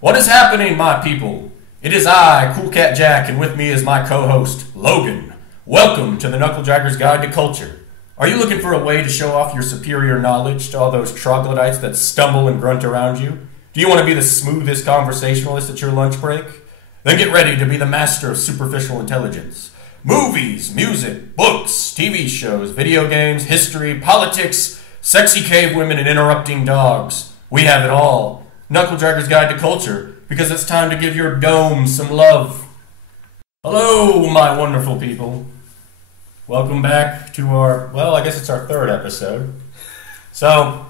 What is happening, my people? It is I, Cool Cat Jack, and with me is my co-host, Logan. Welcome to the Knuckle Dragger's Guide to Culture. Are you looking for a way to show off your superior knowledge to all those troglodytes that stumble and grunt around you? Do you want to be the smoothest conversationalist at your lunch break? Then get ready to be the master of superficial intelligence. Movies, music, books, TV shows, video games, history, politics, sexy cave women, and interrupting dogs. We have it all. Knuckle Dragger's Guide to Culture, because it's time to give your dome some love. Hello, my wonderful people. Welcome back to our, I guess it's our third episode. So,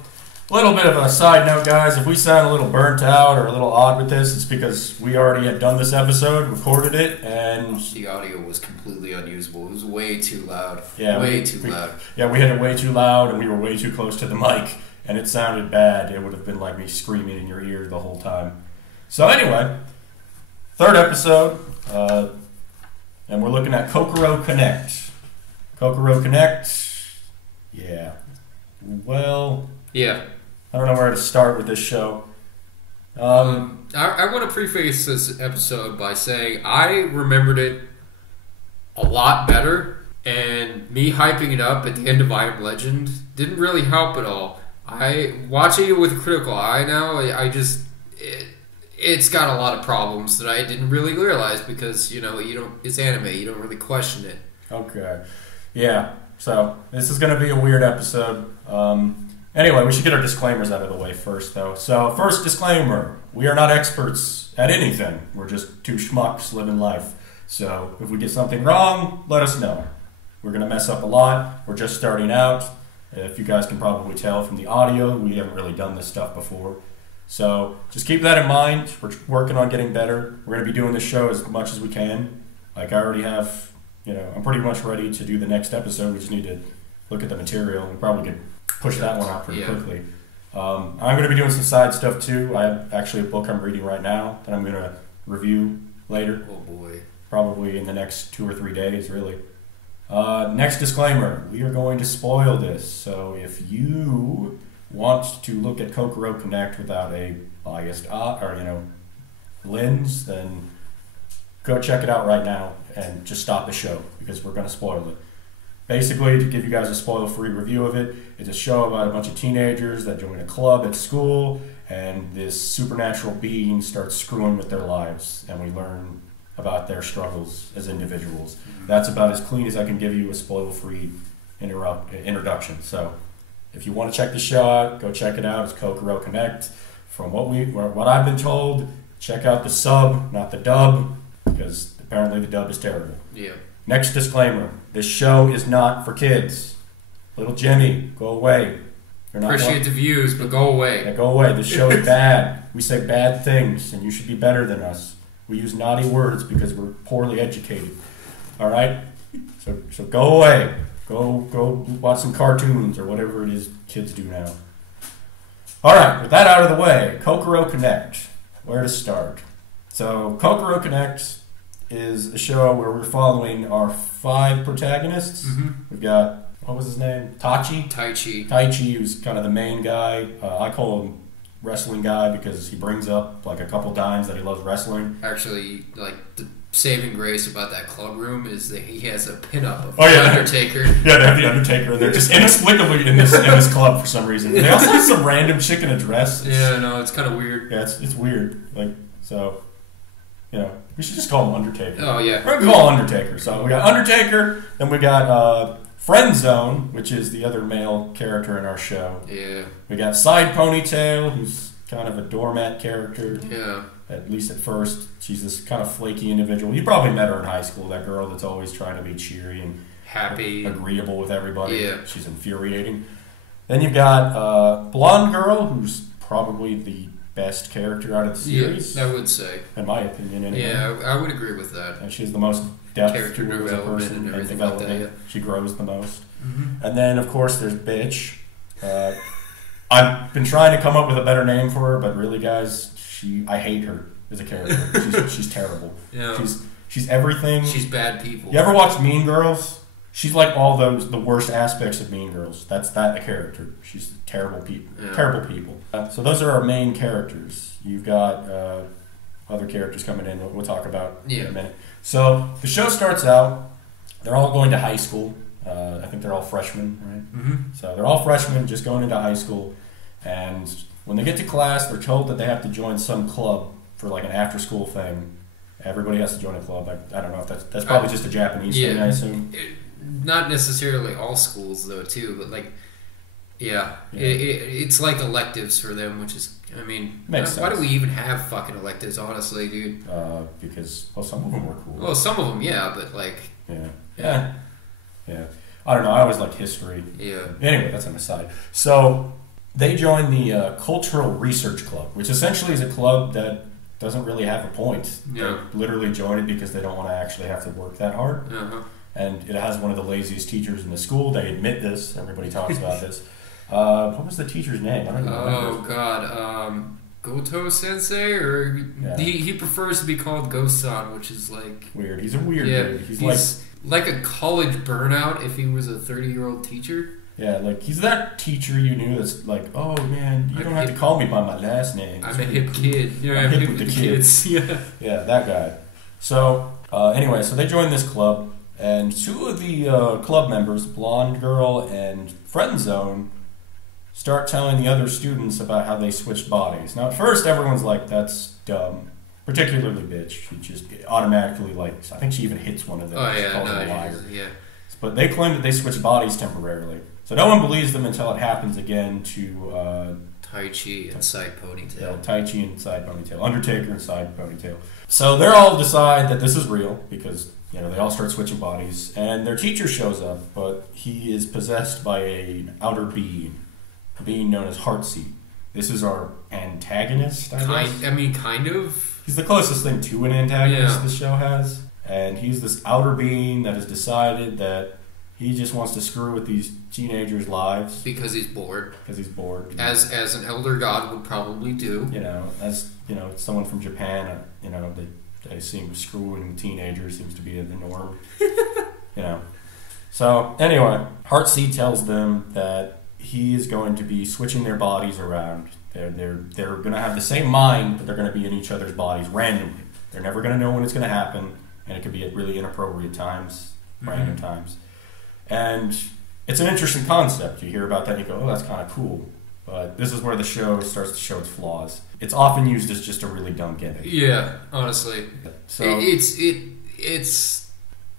a little bit of a side note, guys. If we sound a little burnt out or a little odd with this, it's because we already had done this episode, recorded it, and the audio was completely unusable. It was way too loud. Yeah, way too loud. Yeah, we had it way too loud, and we were way too close to the mic, and it sounded bad. It would have been like me screaming in your ear the whole time. So anyway, third episode, and we're looking at Kokoro Connect. Kokoro Connect, yeah. Well, yeah. I don't know where to start with this show. I want to preface this episode by saying I remembered it a lot better, and me hyping it up at the end of I Am Legend didn't really help at all. Watching it with a critical eye now, it's got a lot of problems that I didn't really realize because, it's anime, you don't really question it. Okay. Yeah, so this is going to be a weird episode. Anyway, we should get our disclaimers out of the way first, though. So, first disclaimer, we are not experts at anything. We're just two schmucks living life. So, if we get something wrong, let us know. We're going to mess up a lot. We're just starting out. If you guys can probably tell from the audio, we haven't really done this stuff before. So, just keep that in mind. We're working on getting better. We're going to be doing this show as much as we can. Like, I already have... I'm pretty much ready to do the next episode. We just need to look at the material. We probably could push that one out pretty quickly. I'm going to be doing some side stuff too. I have actually a book I'm reading right now that I'm going to review later. Oh boy. Probably in the next 2 or 3 days, really. Next disclaimer, we are going to spoil this. So if you want to look at Kokoro Connect without a biased lens, then go check it out right now and just stop the show because we're going to spoil it. Basically, to give you guys a spoiler-free review of it, it's a show about a bunch of teenagers that join a club at school, and this supernatural being starts screwing with their lives, and we learn about their struggles as individuals. That's about as clean as I can give you a spoiler-free introduction. So, if you want to check the show out, go check it out. It's Kokoro Connect. From what I've been told, check out the sub, not the dub, because apparently the dub is terrible. Yeah. Next disclaimer. This show is not for kids. Little Jimmy, go away. Appreciate the views, but go away. Yeah, go away. This show is bad. We say bad things, and you should be better than us. We use naughty words because we're poorly educated. All right? So go away. Go watch some cartoons or whatever it is kids do now. All right, with that out of the way, Kokoro Connect. Where to start? So, Kokoro Connect is a show where we're following our 5 protagonists. Mm-hmm. We've got, what was his name? Taichi, who's kind of the main guy. I call him wrestling guy because he brings up like a couple times that he loves wrestling. Actually, like the saving grace about that club room is that he has a pinup of the Undertaker. Yeah, they have the Undertaker. They're just inexplicably in this club for some reason. They also have some random chick in a dress. It's kind of weird. Yeah, it's weird. So... we should just call him Undertaker. Oh, yeah. We're going to call him Undertaker. So we got Undertaker, then we got Friend Zone, which is the other male character in our show. Yeah. We got Side Ponytail, who's kind of a doormat character. Yeah. At least at first. She's this kind of flaky individual. You probably met her in high school, that girl that's always trying to be cheery and happy, agreeable with everybody. Yeah. She's infuriating. Then you've got Blonde Girl, who's probably the best character out of the series. Yeah, I would say. In my opinion, anyway. Yeah, I would agree with that. And she's the most depth character to her as a person and development. Like that, yeah. She grows the most. Mm-hmm. And then, of course, there's Bitch. I've been trying to come up with a better name for her, but really, guys, I hate her as a character. She's terrible. Yeah. She's everything. She's bad people. You ever watch Mean Girls? She's like all the worst aspects of Mean Girls. That's a character. She's terrible people. Yeah. Terrible people. So those are our main characters. You've got other characters coming in that we'll talk about in Yeah. a minute. So the show starts out, they're all going to high school. I think they're all freshmen, right? Mm-hmm. So they're all freshmen just going into high school. And when they get to class, they're told that they have to join some club for like an after-school thing. Everybody has to join a club. I don't know if that's probably just a Japanese thing, I assume. Not necessarily all schools, though, too, but like, it's like electives for them, which is, I mean, Makes why sense. do we even have fucking electives, honestly, dude? Because, well, some of them were cool. Well, some of them, yeah, but like... Yeah. I don't know. I always liked history. Yeah. Anyway, that's an aside. So they joined the Cultural Research Club, which essentially is a club that doesn't really have a point. Yeah. They literally join it because they don't want to actually have to work that hard. Uh-huh. And it has one of the laziest teachers in the school. They admit this. Everybody talks about this. What was the teacher's name? I don't even remember. Oh, God. Goto Sensei? Or he prefers to be called Go-san, which is like... Weird. He's a weird dude. He's like a college burnout if he was a 30-year-old teacher. Yeah, like he's that teacher you knew that's like, oh man, you don't have to call me by my last name. I'm a hip kid. Yeah, I'm hip with the kids. Yeah. Yeah, that guy. So anyway, so they joined this club, and two of the club members, Blonde Girl and Friend Zone, start telling the other students about how they switched bodies. Now, at first, everyone's like, that's dumb. Particularly bitch. She just automatically, like, I think she even hits one of them. Oh, yeah, calls no, her a liar. yeah. But they claim that they switched bodies temporarily. So no one believes them until it happens again to... Tai Chi and side ponytail. Tai Chi and side ponytail. Undertaker and side ponytail. So they all decide that this is real because, you know, they all start switching bodies. And their teacher shows up, but he is possessed by an outer being, a being known as Heartseed. This is our antagonist, I guess. I mean, kind of. He's the closest thing to an antagonist this show has. And he's this outer being that has decided that he just wants to screw with these teenagers' lives. Because he's bored. Because he's bored. As an elder god would probably do. You know, as, you know, someone from Japan, you know, they seem screwing with teenagers seems to be the norm. You know. So, anyway, Heartseed tells them that he is going to be switching their bodies around. They're going to have the same mind, but they're going to be in each other's bodies randomly. They're never going to know when it's going to happen, and it could be at really inappropriate times, random times. And it's an interesting concept. You hear about that and you go, oh, that's kind of cool. But this is where the show starts to show its flaws. It's often used as just a really dumb gimmick. Yeah, honestly. So it's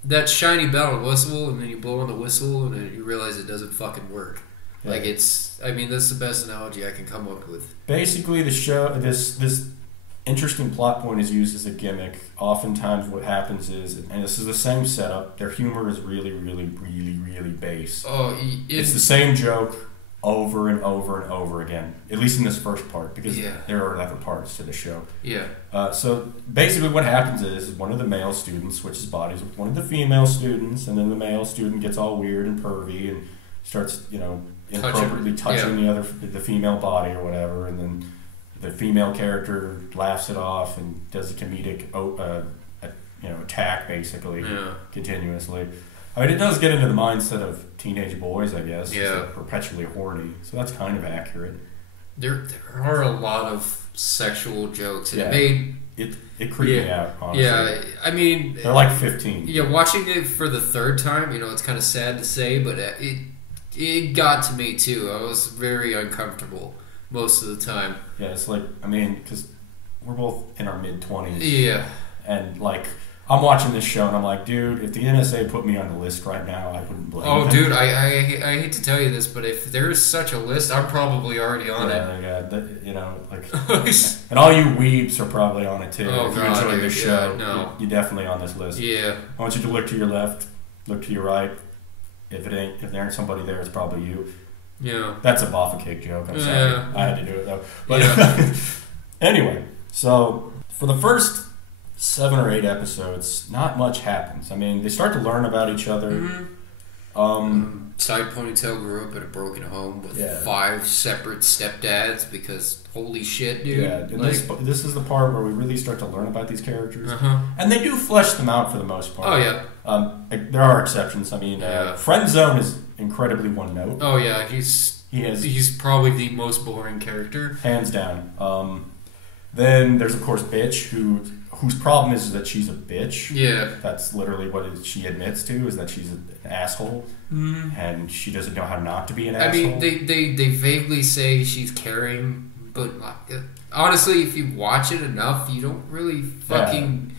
that shiny bell and whistle, and then you blow on the whistle, and then you realize it doesn't fucking work. Yeah. Like I mean, that's the best analogy I can come up with. Basically, the show, this interesting plot point is used as a gimmick. Oftentimes what happens is, and this is the same setup, their humor is really, really, really, really base. Oh, it's the same joke over and over and over again, at least in this first part, because there are other parts to the show. Yeah. So basically what happens is one of the male students switches bodies with one of the female students, and then the male student gets all weird and pervy and starts, you know, inappropriately touching the female body or whatever, and then the female character laughs it off and does a comedic attack basically continuously. I mean, it does get into the mindset of teenage boys, I guess. Yeah. Perpetually horny, so that's kind of accurate. There are a lot of sexual jokes. And it creeped me out, honestly. Yeah, I mean, they're like 15. Yeah, watching it for the third time, you know, it's kind of sad to say, but it got to me too. I was very uncomfortable most of the time. Yeah, it's like, I mean, because we're both in our mid-20s. Yeah. And, like, I'm watching this show and I'm like, dude, if the NSA put me on the list right now, I wouldn't blame them. Oh, dude, I hate to tell you this, but if there is such a list, I'm probably already on it. Yeah, you know, like, and all you weebs are probably on it too. Oh, if you God, enjoy this show, no. you're definitely on this list. Yeah. I want you to look to your left, look to your right. If there ain't somebody there, it's probably you. Yeah. That's a Boffa Cake joke. I'm sorry. I had to do it though. But anyway, so for the first 7 or 8 episodes, not much happens. I mean, they start to learn about each other. Mm-hmm. Side Ponytail grew up in a broken home with 5 separate stepdads because holy shit, dude. Yeah, and this is the part where we really start to learn about these characters. Uh-huh. And they do flesh them out for the most part. Oh, yeah. There are exceptions. I mean, Friend Zone is incredibly one note. Oh, yeah. He's probably the most boring character. Hands down. Then there's of course Bitch, whose problem is that she's a bitch. Yeah. That's literally what she admits to, is that she's an asshole, and she doesn't know how not to be an asshole. I mean, they vaguely say she's caring, but honestly, if you watch it enough, you don't really fucking. Yeah.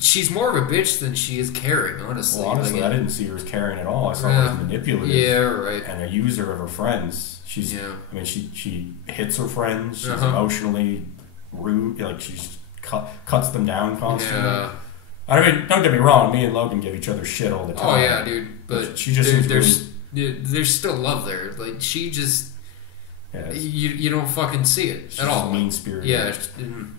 She's more of a bitch than she is caring, honestly. Well, honestly, I didn't see her as caring at all. I saw her as manipulative. Yeah, right. And a user of her friends. She's. I mean, she hits her friends. She's emotionally rude. Like she's cuts them down constantly. Yeah. I mean, don't get me wrong. Me and Logan give each other shit all the time. Oh yeah, dude. But she just there's still love there. Like she just. Yeah, you don't fucking see it at all. Mean spirited. Yeah.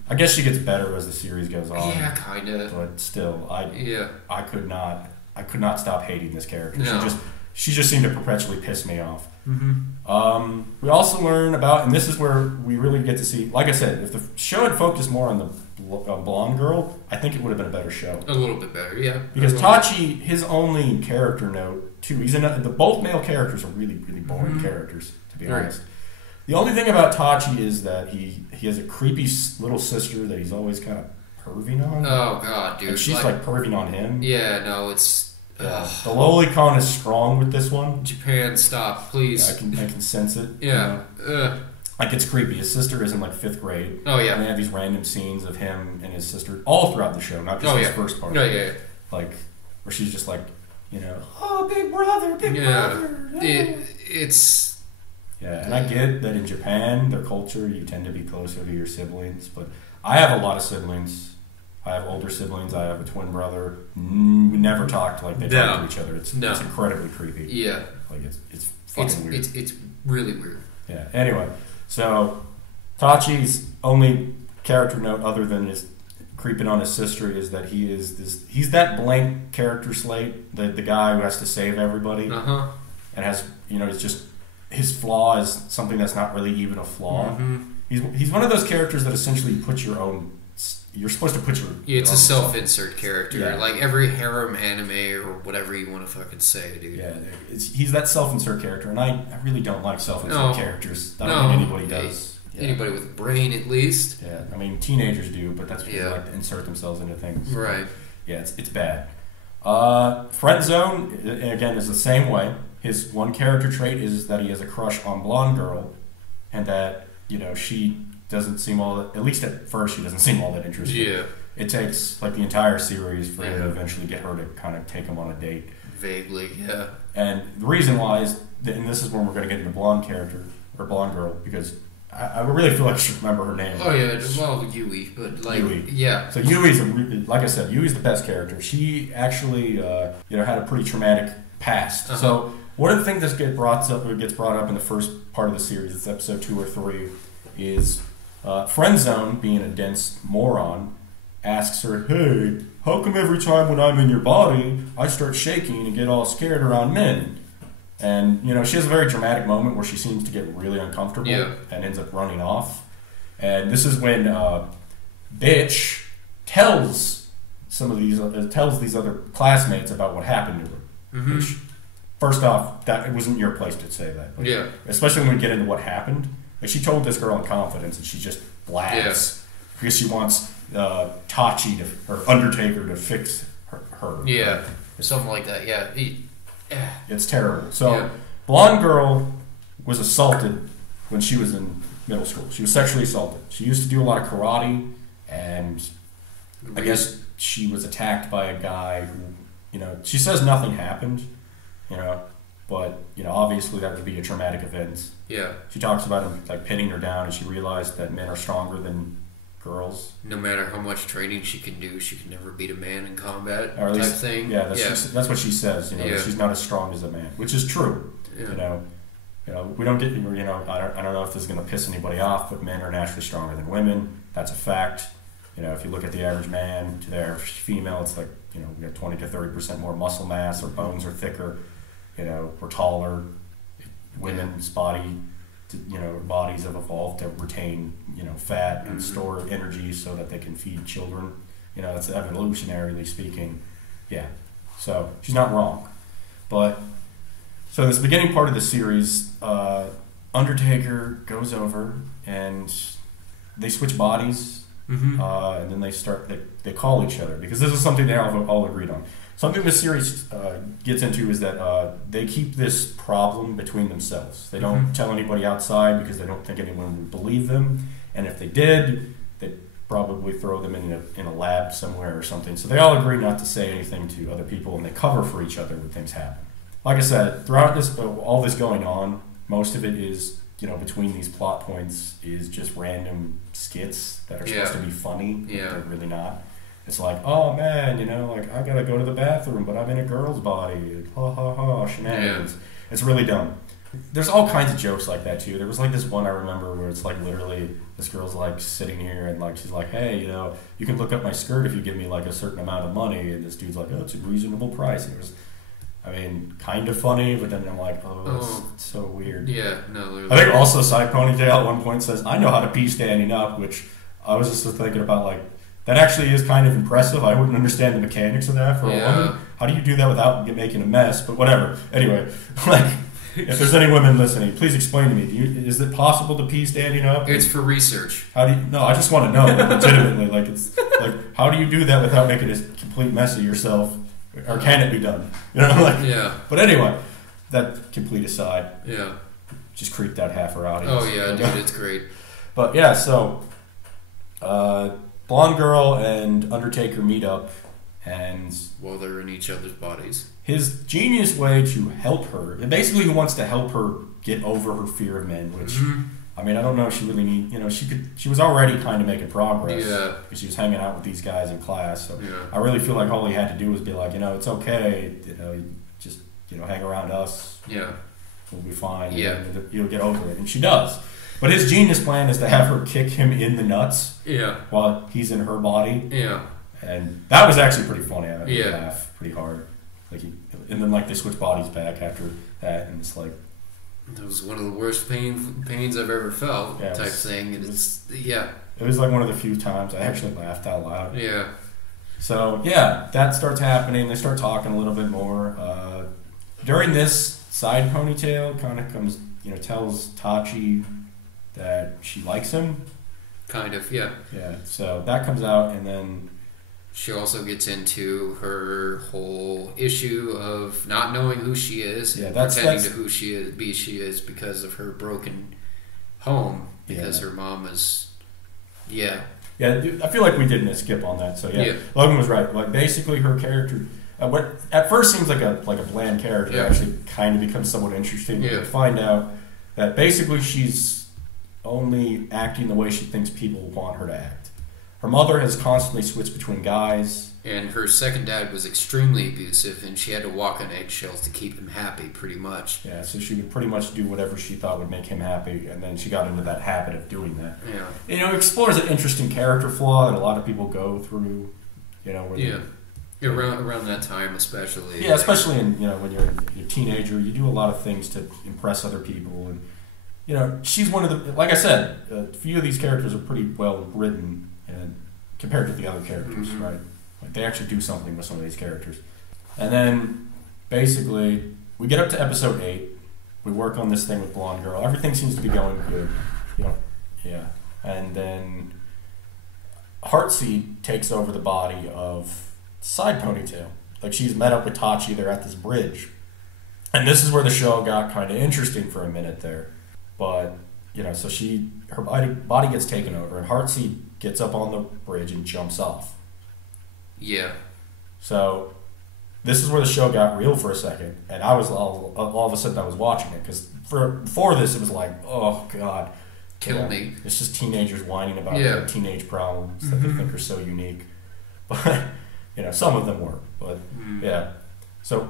I guess she gets better as the series goes on. Yeah, kind of. But still, I could not stop hating this character. No. She just seemed to perpetually piss me off. Mm-hmm. We also learn about, and this is where we really get to see. Like I said, if the show had focused more on the blonde girl, I think it would have been a better show. A little bit better, yeah. Because Tachi, his only character note too, both male characters are really really boring characters, to be honest. The only thing about Tachi is that he has a creepy little sister that he's always kind of perving on. Oh god, dude! And she's like perving on him. Yeah, no, it's. The lolicon is strong with this one. Japan, stop, please. Yeah, I can sense it. Yeah. Like it's creepy. His sister is in like 5th grade. Oh yeah. And they have these random scenes of him and his sister all throughout the show, not just his first part. Yeah. Like where she's just like, oh big brother, big brother. It's. Yeah, and I get that in Japan, their culture, you tend to be closer to your siblings. But I have a lot of siblings. I have older siblings. I have a twin brother. We never talked like they talk to each other. It's incredibly creepy. Yeah. Like it's fucking weird. It's really weird. Yeah. Anyway, so Tachi's only character note other than his creeping on his sister is that he's that blank character slate, the guy who has to save everybody. Uh-huh. And has, it's just his flaw is something that's not really even a flaw. Mm-hmm. He's one of those characters that essentially you're supposed to put your it's a self-insert character, like every harem anime or whatever you want to fucking say, dude. Yeah, he's that self-insert character, and I really don't like self-insert characters. I don't think anybody does. Yeah. Anybody with a brain, at least. Yeah, I mean teenagers do, but that's because they like to insert themselves into things. Right. Yeah, it's bad. Friend Zone again is the same way. His one character trait is that he has a crush on blonde girl, and that she doesn't seem all that. At least at first, she doesn't seem all that interested. Yeah. It takes like the entire series for him to eventually get her to kind of take him on a date. Vaguely, yeah. And the reason why is, and this is when we're going to get into blonde character or blonde girl, because I really feel like I should remember her name. Oh yeah, well Huey, but like yeah. So Huey's like I said, Huey's the best character. She actually had a pretty traumatic past. Uh-huh. So one of the things that gets brought up in the first part of the series, it's episode 2 or 3, is Friend Zone, being a dense moron, asks her, "Hey, how come every time when I'm in your body, I start shaking and get all scared around men?" And, she has a very dramatic moment where she seems to get really uncomfortable and ends up running off. And this is when Bitch tells these other classmates about what happened to her. Mm-hmm. Which, first off, that it wasn't your place to say that. Like, especially when we get into what happened. Like, she told this girl in confidence, and she just blasts because she wants Tachi or Undertaker to fix her. Yeah, something like that. Yeah. It's terrible. So, blonde girl was assaulted when she was in middle school. She was sexually assaulted. She used to do a lot of karate, and I guess she was attacked by a guy who, she says nothing happened, but, obviously that would be a traumatic event. Yeah. She talks about him, like, pinning her down, and she realized that men are stronger than girls. No matter how much training she can do, she can never beat a man in combat, or at least, type thing. Yeah, that's what she says. That she's not as strong as a man, which is true. Yeah. We don't get. I don't know if this is going to piss anybody off, but men are naturally stronger than women. That's a fact. If you look at the average man to the average female, it's like we have 20 to 30% more muscle mass. Our bones are thicker. We're taller. Women's bodies have evolved to retain, fat and store energy so that they can feed children. That's evolutionarily speaking. Yeah. So she's not wrong. But, so this beginning part of the series, Undertaker goes over and they switch bodies, Mm-hmm. and then they call each other, because this is something they all agreed on. Something this series gets into is that they keep this problem between themselves. They don't tell anybody outside because they don't think anyone would believe them, and if they did, they'd probably throw them in a lab somewhere or something. So they all agree not to say anything to other people, and they cover for each other when things happen. Like I said, throughout all this going on, most of it is, between these plot points is just random skits that are supposed to be funny, but they're really not. It's like, oh man, I gotta go to the bathroom, but I'm in a girl's body. Ha ha ha, shenanigans. Yeah. It's really dumb. There's all kinds of jokes like that too. There was like this one I remember where it's like literally this girl's like sitting here and like she's like, hey, you can look up my skirt if you give me like a certain amount of money, and this dude's like, oh, it's a reasonable price. And it was, kind of funny, but then I'm like, it's so weird. Yeah, no. Literally. I think also Side Ponytail at one point says, I know how to pee standing up, which I was just thinking about, like, that actually is kind of impressive. I wouldn't understand the mechanics of that for a woman. How do you do that without making a mess? But whatever. Anyway, like, if there's any women listening, please explain to me. Is it possible to pee standing up? It's for research. No, I just want to know, legitimately. Like, it's like, how do you do that without making a complete mess of yourself? Or can it be done? But anyway, that complete aside. Yeah. Just creeped out half our audience. Oh yeah, dude, it's great. But yeah, so Blonde Girl and Undertaker meet up, and they're in each other's bodies. His genius way to help her, and basically he wants to help her get over her fear of men, which I don't know if she really she was already kind of making progress. Yeah. Because she was hanging out with these guys in class. So I really feel like all he had to do was be like, it's okay, just hang around us. Yeah. We'll be fine. Yeah. You'll get over it. And she does. But his genius plan is to have her kick him in the nuts. Yeah. While he's in her body. Yeah. And that was actually pretty funny. I laugh pretty hard. And then they switch bodies back after that, and it's like, it was one of the worst pains I've ever felt, type thing. And it was like one of the few times I actually laughed out loud. Yeah. So that starts happening. They start talking a little bit more. During this, Side Ponytail kind of comes, tells Tachi that she likes him. Kind of, yeah. Yeah. So that comes out, and then she also gets into her whole issue of not knowing who she is, pretending to who she is because of her broken home, because her mom is, Yeah, I feel like we didn't skip on that. So Logan was right. Like basically, her character, what at first seems like a bland character, actually kind of becomes somewhat interesting. Yeah. You find out that basically she's only acting the way she thinks people want her to act. Her mother has constantly switched between guys. And her second dad was extremely abusive, and she had to walk on eggshells to keep him happy, pretty much. Yeah, so she would pretty much do whatever she thought would make him happy, and then she got into that habit of doing that. Yeah. It explores an interesting character flaw that a lot of people go through, around that time especially. Yeah, especially in, when you're a teenager, you do a lot of things to impress other people, and, she's one of the, like I said, a few of these characters are pretty well written, and compared to the other characters, right? Like they actually do something with some of these characters. And then basically we get up to episode 8. We work on this thing with Blonde Girl. Everything seems to be going good. And then Heartseed takes over the body of Side Ponytail. Like she's met up with Tachi. They're at this bridge. And this is where the show got kind of interesting for a minute there. But, so her body gets taken over, and Heartseed gets up on the bridge and jumps off. Yeah. So this is where the show got real for a second, and I was all of a sudden I was watching it, because before this it was like, oh god, kill me. It's just teenagers whining about their teenage problems that they think are so unique, but some of them were, but So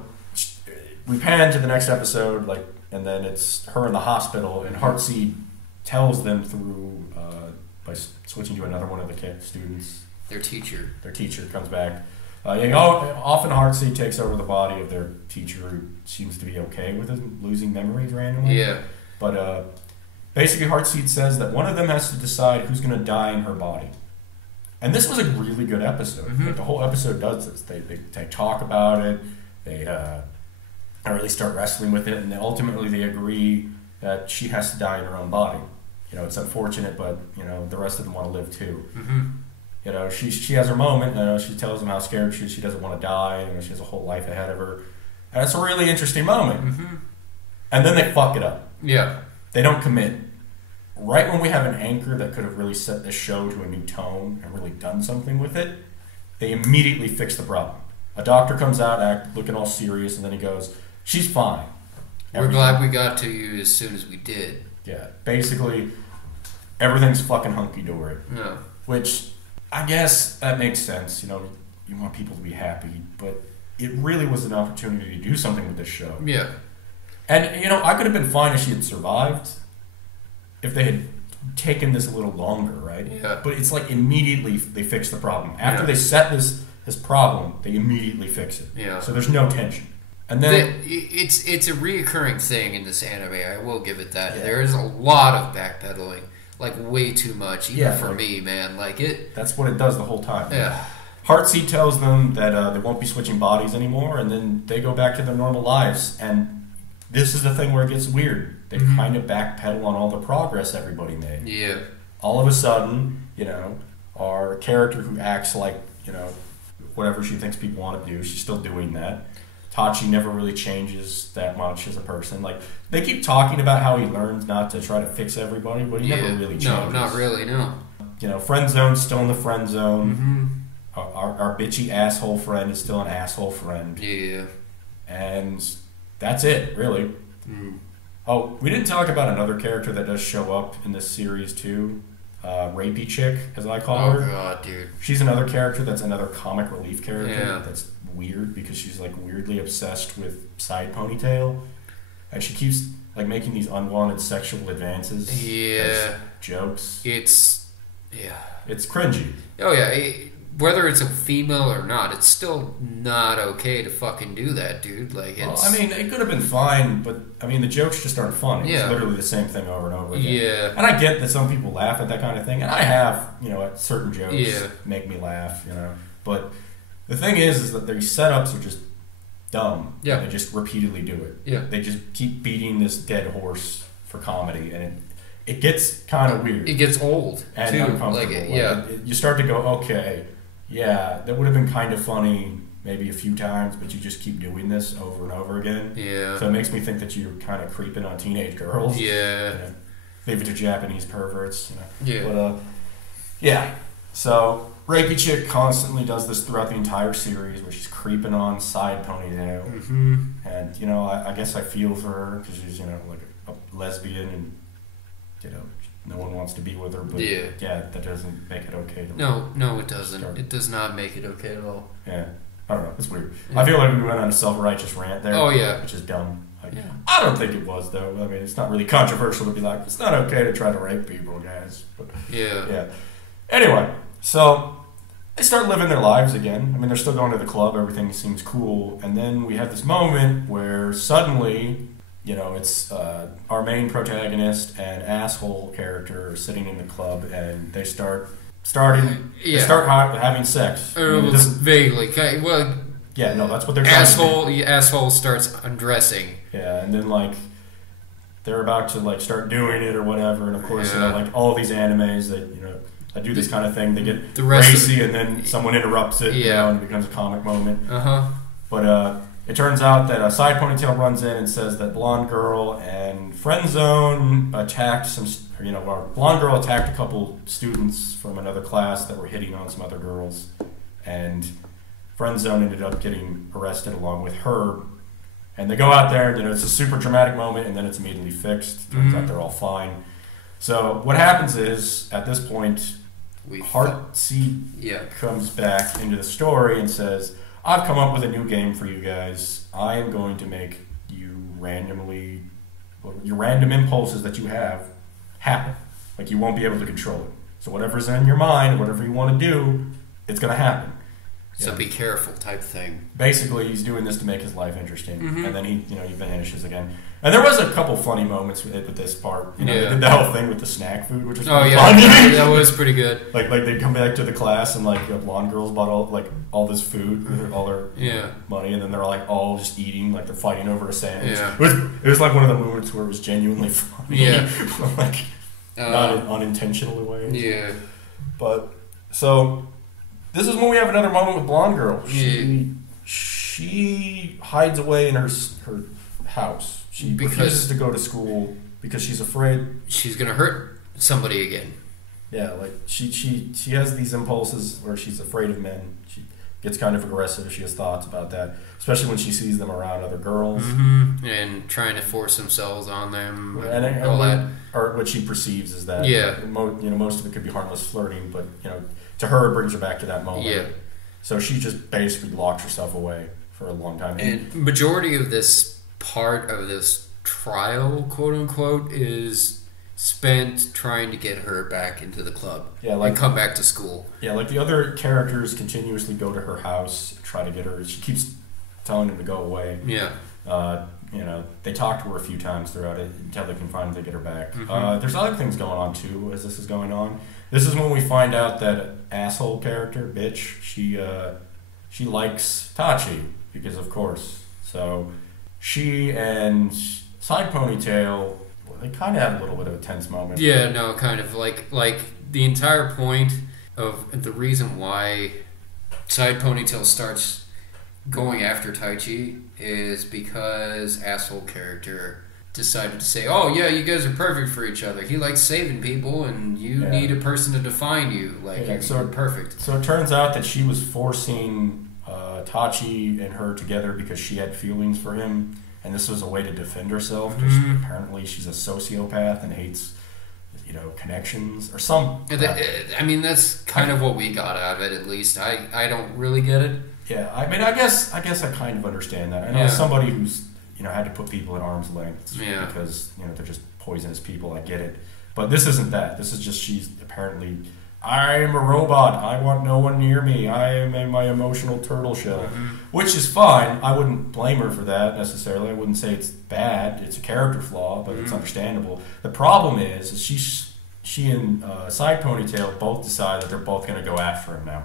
we pan to the next episode, and then it's her in the hospital, and Heartseed tells them through by switching to another one of the students. Their teacher comes back. Often Heartseed takes over the body of their teacher, who seems to be okay with him losing memories randomly. Yeah. But basically Heartseed says that one of them has to decide who's going to die in her body. And this was a really good episode. Mm-hmm. Like the whole episode does this. They talk about it. They really start wrestling with it, and ultimately they agree that she has to die in her own body. it's unfortunate, but the rest of them want to live too. Mm-hmm. She has her moment. She tells them how scared she is. She doesn't want to die. She has a whole life ahead of her. And it's a really interesting moment. Mm-hmm. And then they fuck it up. Yeah. They don't commit. Right when we have an anchor that could have really set the show to a new tone and really done something with it, they immediately fix the problem. A doctor comes out, looking all serious, and then he goes, "She's fine. We're glad we got to you as soon as we did." Yeah, basically, everything's fucking hunky-dory. Yeah. Which, I guess, that makes sense. You want people to be happy, but it really was an opportunity to do something with this show. Yeah. And, I could have been fine if she had survived, if they had taken this a little longer, right? Yeah. But it's like immediately they fix the problem. After they set this problem, they immediately fix it. Yeah. So there's no tension. And then it's a reoccurring thing in this anime. I will give it that. Yeah. There is a lot of backpedaling, like way too much, even for me, man. Like it. That's what it does the whole time. Yeah. Heartseed tells them that they won't be switching bodies anymore, and then they go back to their normal lives. And this is the thing where it gets weird. They kind of backpedal on all the progress everybody made. Yeah. All of a sudden, our character who acts like, whatever she thinks people want to do, she's still doing that. Tachi never really changes that much as a person. Like, they keep talking about how he learns not to try to fix everybody, but he never really changes. No, not really, no. Friend zone's still in the friend zone. Mm-hmm. Our bitchy asshole friend is still an asshole friend. Yeah. And that's it, really. Mm. Oh, we didn't talk about another character that does show up in this series, too. Rapey Chick, as I call her. Oh, God, dude. She's another character that's another comic relief character. Yeah. That's weird because she's, like, weirdly obsessed with side ponytail. And she keeps, like, making these unwanted sexual advances. Yeah. As jokes. It's cringy. Oh, yeah. Whether it's a female or not, it's still not okay to fucking do that, dude. Like, it's... it could have been fine, but, the jokes just aren't funny. Yeah. It's literally the same thing over and over again. Yeah. And I get that some people laugh at that kind of thing, and I have, certain jokes make me laugh, But the thing is that their setups are just dumb. Yeah. They just repeatedly do it. Yeah. They just keep beating this dead horse for comedy, and it gets kind of weird. It gets old, and too. uncomfortable. You start to go, okay... Yeah, that would have been kind of funny maybe a few times, but you just keep doing this over and over again. Yeah. So it makes me think that you're kind of creeping on teenage girls. Yeah. Leave it to Japanese perverts. Yeah. But yeah. So Rapey Chick constantly does this throughout the entire series, where she's creeping on side ponytail. Mm-hmm. And I guess I feel for her because she's like a lesbian and no one wants to be with her, but that doesn't make it okay. No, it doesn't. It does not make it okay at all. Yeah, I don't know. It's weird. Yeah. I feel like we went on a self-righteous rant there. Oh yeah, which is dumb. I don't think it was though. It's not really controversial to be like, it's not okay to try to rape people, guys. But yeah. Anyway, so they start living their lives again. They're still going to the club. Everything seems cool, and then we have this moment where suddenly. It's our main protagonist and asshole character are sitting in the club, and they start having sex. Vaguely. Well, yeah, no, that's what they're trying to do. Asshole starts undressing. Yeah, and then they're about to start doing it or whatever, and of course all of these animes that do this kind of thing, they get racy, and then someone interrupts it, and it becomes a comic moment. But it turns out that a side ponytail runs in and says that blonde girl and friend zone attacked blonde girl attacked a couple students from another class that were hitting on some other girls, and friend zone ended up getting arrested along with her. And they go out there, and it's a super dramatic moment, and then it's immediately fixed. Turns out they're all fine. So what happens is, at this point, Heartseed comes back into the story and says, I've come up with a new game for you guys. I am going to make your random impulses that you have happen. You won't be able to control it. So whatever's in your mind, whatever you want to do, it's going to happen. So be careful type thing. Basically, he's doing this to make his life interesting. And then he vanishes again. And there was a couple funny moments with this part. They did the whole thing with the snack food, which was funny. That was pretty good. Like they come back to the class and the blonde girls bought all this food with all their money, and then they're all just eating, they're fighting over a sandwich. It was one of the moments where it was genuinely funny. not in unintentional ways. Yeah. But, so, this is when we have another moment with Blonde Girl. She hides away in her house. She refuses to go to school because she's afraid she's going to hurt somebody again. Yeah, like, she has these impulses where she's afraid of men. She gets kind of aggressive. She has thoughts about that, especially when she sees them around other girls. Mm-hmm. And trying to force themselves on them. And all that. Or what she perceives is that. Yeah. Most of it could be harmless flirting, but, to her it brings her back to that moment. Yeah. So she just basically locks herself away for a long time. And majority of this part of this trial, quote unquote, is spent trying to get her back into the club and come back to school. Yeah, like the other characters continuously go to her house, try to get her. She keeps telling them to go away. Yeah. They talk to her a few times throughout it until they can finally get her back. Mm-hmm. There's other things going on too as this is going on. This is when we find out that asshole character, bitch, she likes Tachi because of course. So she and Side Ponytail, they kind of have a little bit of a tense moment. Yeah, no, kind of like the entire point of the reason why Side Ponytail starts going after Taichi is because asshole character decided to say, "Oh yeah, you guys are perfect for each other. He likes saving people, and you need a person to define you. You're perfect." So it turns out that she was forcing Tachi and her together because she had feelings for him. And this was a way to defend herself because apparently she's a sociopath and hates, connections or some. I mean, that's kind of what we got out of it. At least I don't really get it. Yeah, I mean, I guess I kind of understand that. I know somebody who's had to put people at arm's length because they're just poisonous people. I get it, but this isn't that. This is just she's apparently. I am a robot. I want no one near me. I am in my emotional turtle shell. Which is fine. I wouldn't blame her for that necessarily. I wouldn't say it's bad. It's a character flaw, but it's understandable. The problem is she and Side Ponytail both decide that they're both going to go after him now.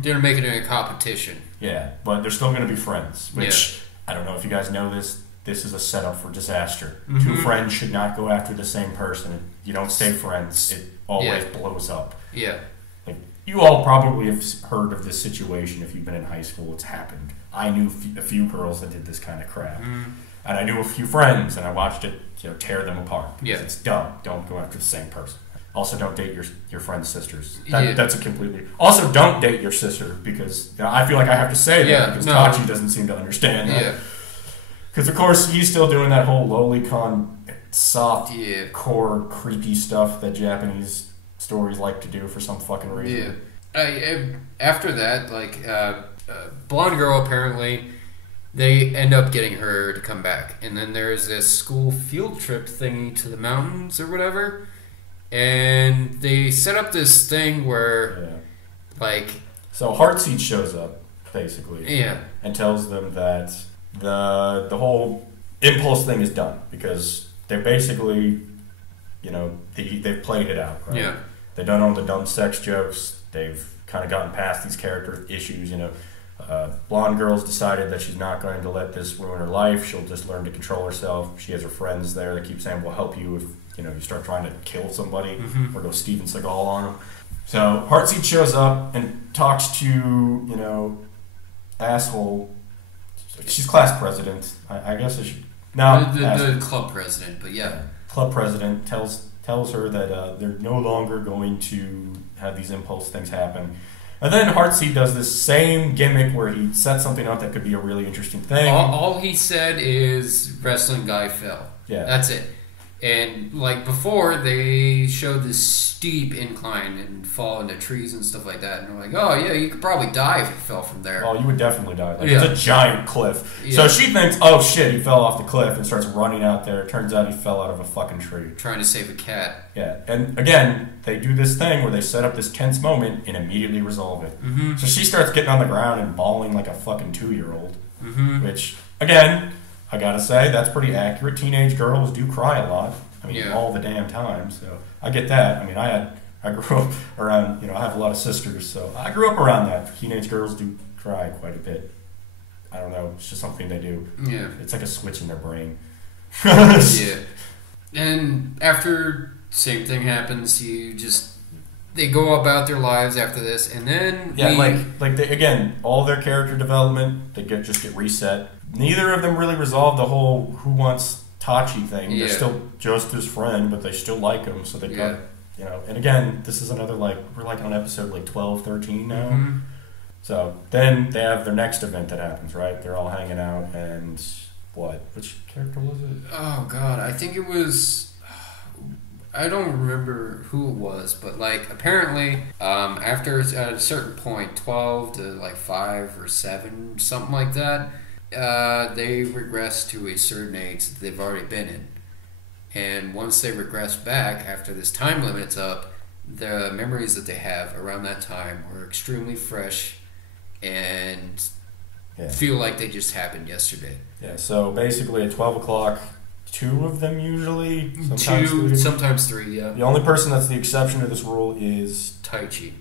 They're making it a competition. Yeah, but they're still going to be friends. Which, I don't know if you guys know this. This is a setup for disaster. Two friends should not go after the same person. You don't stay friends. It always blows up. Yeah. Like, you all probably have heard of this situation if you've been in high school. It's happened. I knew a few girls that did this kind of crap. And I knew a few friends, and I watched it tear them apart. Yeah. It's dumb. Don't go after the same person. Also, don't date your friend's sisters. That's a completely... Also, don't date your sister, because I feel like I have to say that, because Tachi doesn't seem to understand that. Because, of course, he's still doing that whole lolicon, soft, core, creepy stuff that Japanese stories like to do for some fucking reason. After that, Blonde Girl, apparently, they end up getting her to come back. And then there's this school field trip thingy to the mountains or whatever. And they set up this thing where, So Heartseed shows up, basically. And tells them that the whole impulse thing is done. Because they're basically, they've played it out, right? Yeah. They've done all the dumb sex jokes. They've kind of gotten past these character issues, Blonde Girl's decided that she's not going to let this ruin her life. She'll just learn to control herself. She has her friends there that keep saying, we'll help you if, you start trying to kill somebody or go Steven Seagal on them. So Heartseed shows up and talks to, asshole. She's class president. I guess I should... No, the club president, but yeah. Club president tells her that they're no longer going to have these impulse things happen. And then Heartseed does this same gimmick where he sets something up that could be a really interesting thing. All he said is wrestling guy fell. Yeah. That's it. And before, they showed this steep incline and fall into trees and stuff like that. And they're like, oh yeah, you could probably die if you fell from there. Oh, you would definitely die. It's a giant cliff. Yeah. So she thinks, oh shit, he fell off the cliff and starts running out there. It turns out he fell out of a fucking tree. Trying to save a cat. Yeah. And again, they do this thing where they set up this tense moment and immediately resolve it. So she starts getting on the ground and bawling like a fucking 2-year-old. Which, again... I gotta say, that's pretty accurate. Teenage girls do cry a lot. I mean, all the damn time. So I get that. I mean, I grew up around, I have a lot of sisters, so I grew up around that. Teenage girls do cry quite a bit. I don't know. It's just something they do. Yeah. It's like a switch in their brain. Yeah. And after Same thing happens. They go about their lives after this, and then again, all their character development just get reset. Neither of them really resolve the whole who wants Tachi thing. Yeah. They're still just his friend, but they still like him, so they got And again, this is another we're on episode 12, 13 now. Mm-hmm. So then they have their next event that happens, right? They're all hanging out, and which character was it? Oh God, I think it was. I don't remember who it was, but apparently, after at a certain point, 12 to 5 or 7, something like that, they regress to a certain age that they've already been in. And once they regress back, after this time limit's up, the memories that they have around that time were extremely fresh and feel like they just happened yesterday. Yeah, so basically at 12 o'clock, 2 of them usually, sometimes 3, yeah. The only person that's the exception to this rule is Tachi,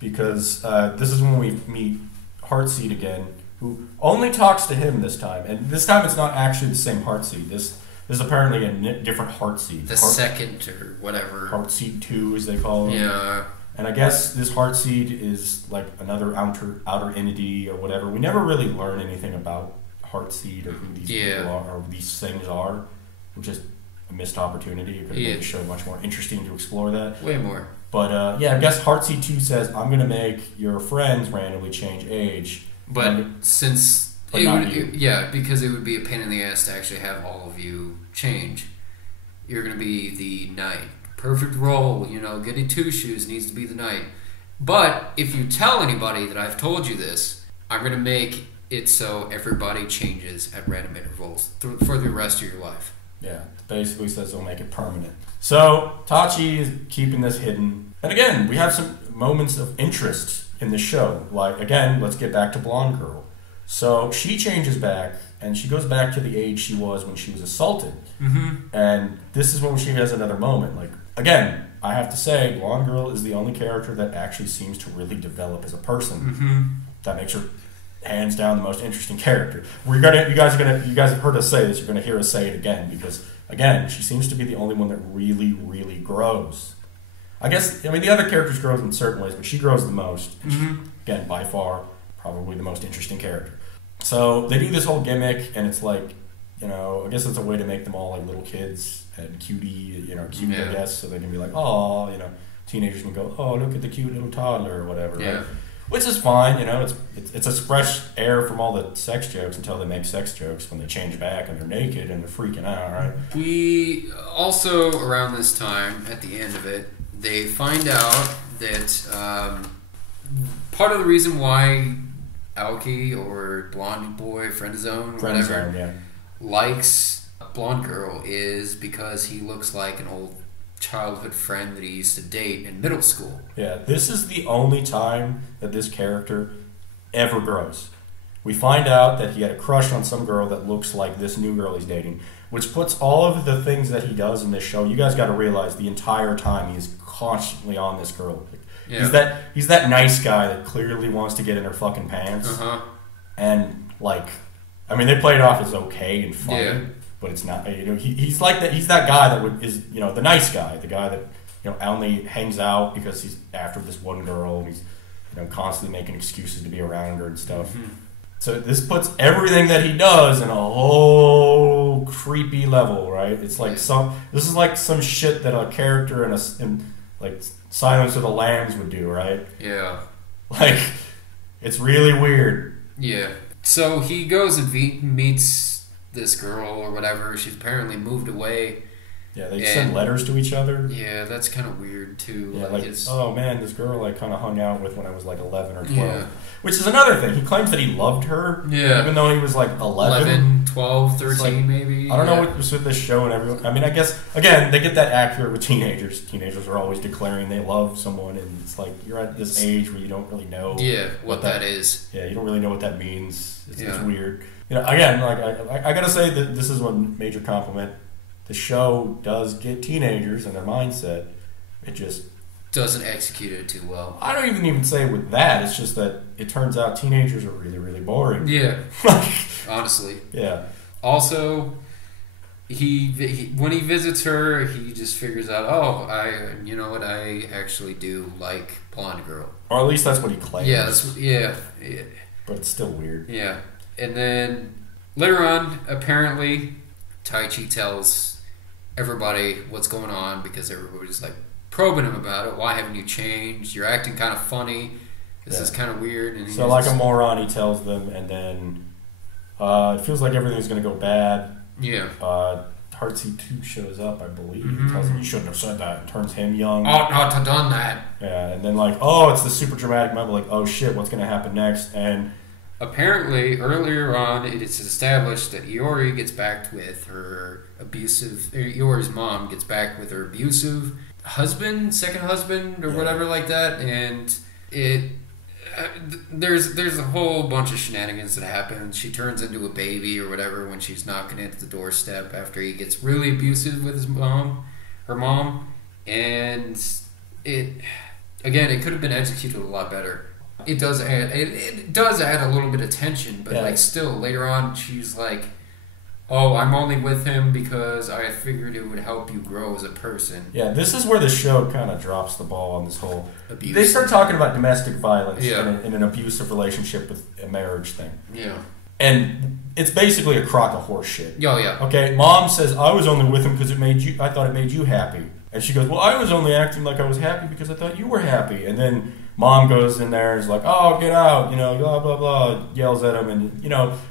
because this is when we meet Heartseed again, who only talks to him this time, and this time it's not actually the same Heartseed. This is apparently a different Heartseed. The second or whatever. Heartseed 2, as they call him. Yeah. And I guess this Heartseed is another outer entity or whatever. We never really learn anything about Heartseed or who these people are or these things are, which is a missed opportunity. It could have made the show much more interesting to explore that. Way more. But I guess Heartseed 2 says, I'm going to make your friends randomly change age. But because it would be a pain in the ass to actually have all of you change. You're going to be the knight. Perfect role, Goody Two-Shoes needs to be the knight. But if you tell anybody that I've told you this, I'm going to make it so everybody changes at random intervals for the rest of your life. Yeah, basically says it'll make it permanent. So Tachi is keeping this hidden. And again, we have some moments of interest in the show. Again, let's get back to Blonde Girl. So she changes back, and she goes back to the age she was when she was assaulted. Mm-hmm. And this is when she has another moment. Again, I have to say, Blonde Girl is the only character that actually seems to really develop as a person. Mm-hmm. That makes her hands down the most interesting character. You guys have heard us say this. You're gonna hear us say it again because again, she seems to be the only one that really, really grows. I mean, the other characters grow in certain ways, but she grows the most. Mm-hmm. Again, by far, probably the most interesting character. So they do this whole gimmick, and it's I guess it's a way to make them all little kids and cute, I guess, so they can be oh, teenagers can go, oh, look at the cute little toddler or whatever, right? Which is fine, it's a fresh air from all the sex jokes until they make sex jokes when they change back and they're naked and they're freaking out, right? We also, around this time, at the end of it, they find out that part of the reason why Aoki or Blonde Boy, whatever, likes Blonde Girl is because he looks like an old childhood friend that he used to date in middle school. Yeah, this is the only time that this character ever grows. We find out that he had a crush on some girl that looks like this new girl he's dating, which puts all of the things that he does in this show. You guys got to realize the entire time he is constantly on this girl. Yeah. He's that nice guy that clearly wants to get in her fucking pants. Uh-huh. And I mean, they play it off as okay and funny. Yeah. But it's not, he's like that. He's that guy that is the nice guy, the guy that only hangs out because he's after this one girl. And he's constantly making excuses to be around her and stuff. Mm-hmm. So this puts everything that he does in a whole creepy level, right? It's this is like some shit that a character in Silence of the Lambs would do, right? Yeah. It's really weird. Yeah. So he goes and meets this girl or whatever. She's apparently moved away. Yeah, they send letters to each other. Yeah, that's kind of weird too. Yeah, oh man, this girl I kind of hung out with when I was 11 or 12. Yeah. Which is another thing. He claims that he loved her. Yeah. Even though he was 11, 12, 13 maybe. I don't know what was with this show and everyone. I mean, I guess, again, they get that accurate with teenagers. Teenagers are always declaring they love someone, and it's you're at this age where you don't really know. Yeah, what that is. Yeah, you don't really know what that means. It's weird. Again, I gotta say that this is one major compliment. The show does get teenagers and their mindset. It just doesn't execute it too well. I don't even say with that. It's just that it turns out teenagers are really, really boring. Yeah. Honestly. Yeah. Also, he when he visits her, he just figures out, oh, you know what, I actually do like blonde girl. Or at least that's what he claims. Yeah. But it's still weird. Yeah. And then later on, apparently, Taichi tells everybody what's going on because everybody's like probing him about it. Why haven't you changed? You're acting kind of funny. This is kind of weird. And so like a moron, he tells them, and then it feels like everything's going to go bad. Yeah. Heartseed 2 shows up, I believe. He tells him you shouldn't have said that. It turns him young. Ought not to have done that. Yeah, and then like, oh, it's the super dramatic moment. Like, oh shit, what's going to happen next? And apparently, earlier on, it is established that Iori's mom gets back with her abusive husband, second husband, or whatever like that, and there's a whole bunch of shenanigans that happen. She turns into a baby or whatever when she's knocking at the doorstep after he gets really abusive with her mom, and it could have been executed a lot better. It does add a little bit of tension, but like still later on she's like, oh, I'm only with him because I figured it would help you grow as a person. Yeah, this is where the show kind of drops the ball on this whole abuse. They start talking about domestic violence in an abusive relationship with a marriage thing. Yeah. And it's basically a crock of horse shit. Oh, yeah. Okay, mom says, I was only with him because I thought it made you happy. And she goes, well, I was only acting like I was happy because I thought you were happy. And then mom goes in there and is like, oh, get out, blah, blah, blah, yells at him. And,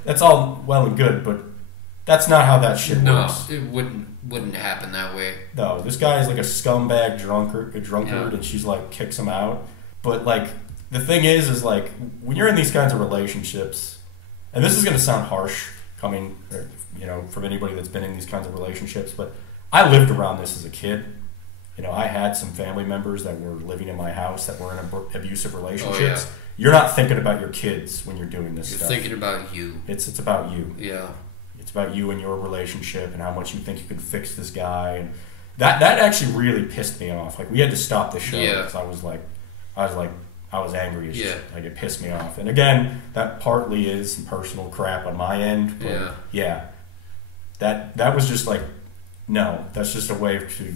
that's all well and good, but that's not how that shit works. No, it wouldn't happen that way. No, this guy is like a scumbag drunkard, and she's like kicks him out. But like the thing is like when you're in these kinds of relationships, and this is going to sound harsh coming, from anybody that's been in these kinds of relationships, but I lived around this as a kid. I had some family members that were living in my house that were in abusive relationships. Oh, yeah. You're not thinking about your kids when you're doing this stuff. You're thinking about you. It's about you. Yeah. It's about you and your relationship and how much you think you can fix this guy. And that actually really pissed me off. Like we had to stop the show because I was angry as shit. Like it pissed me off. And again, that partly is some personal crap on my end. But that was just like, no, that's just a way to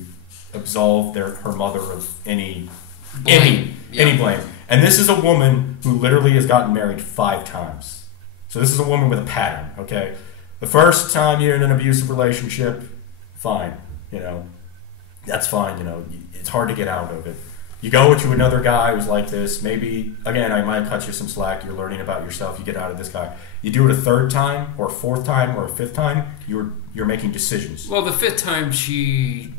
absolve her mother of any blame. And this is a woman who literally has gotten married 5 times. So this is a woman with a pattern, okay? The first time you're in an abusive relationship, fine, that's fine, it's hard to get out of it. You go to another guy who's like this, maybe, again, I might cut you some slack, you're learning about yourself, you get out of this guy. You do it a 3rd time, or a 4th time, or a 5th time, you're making decisions. Well, the 5th time, she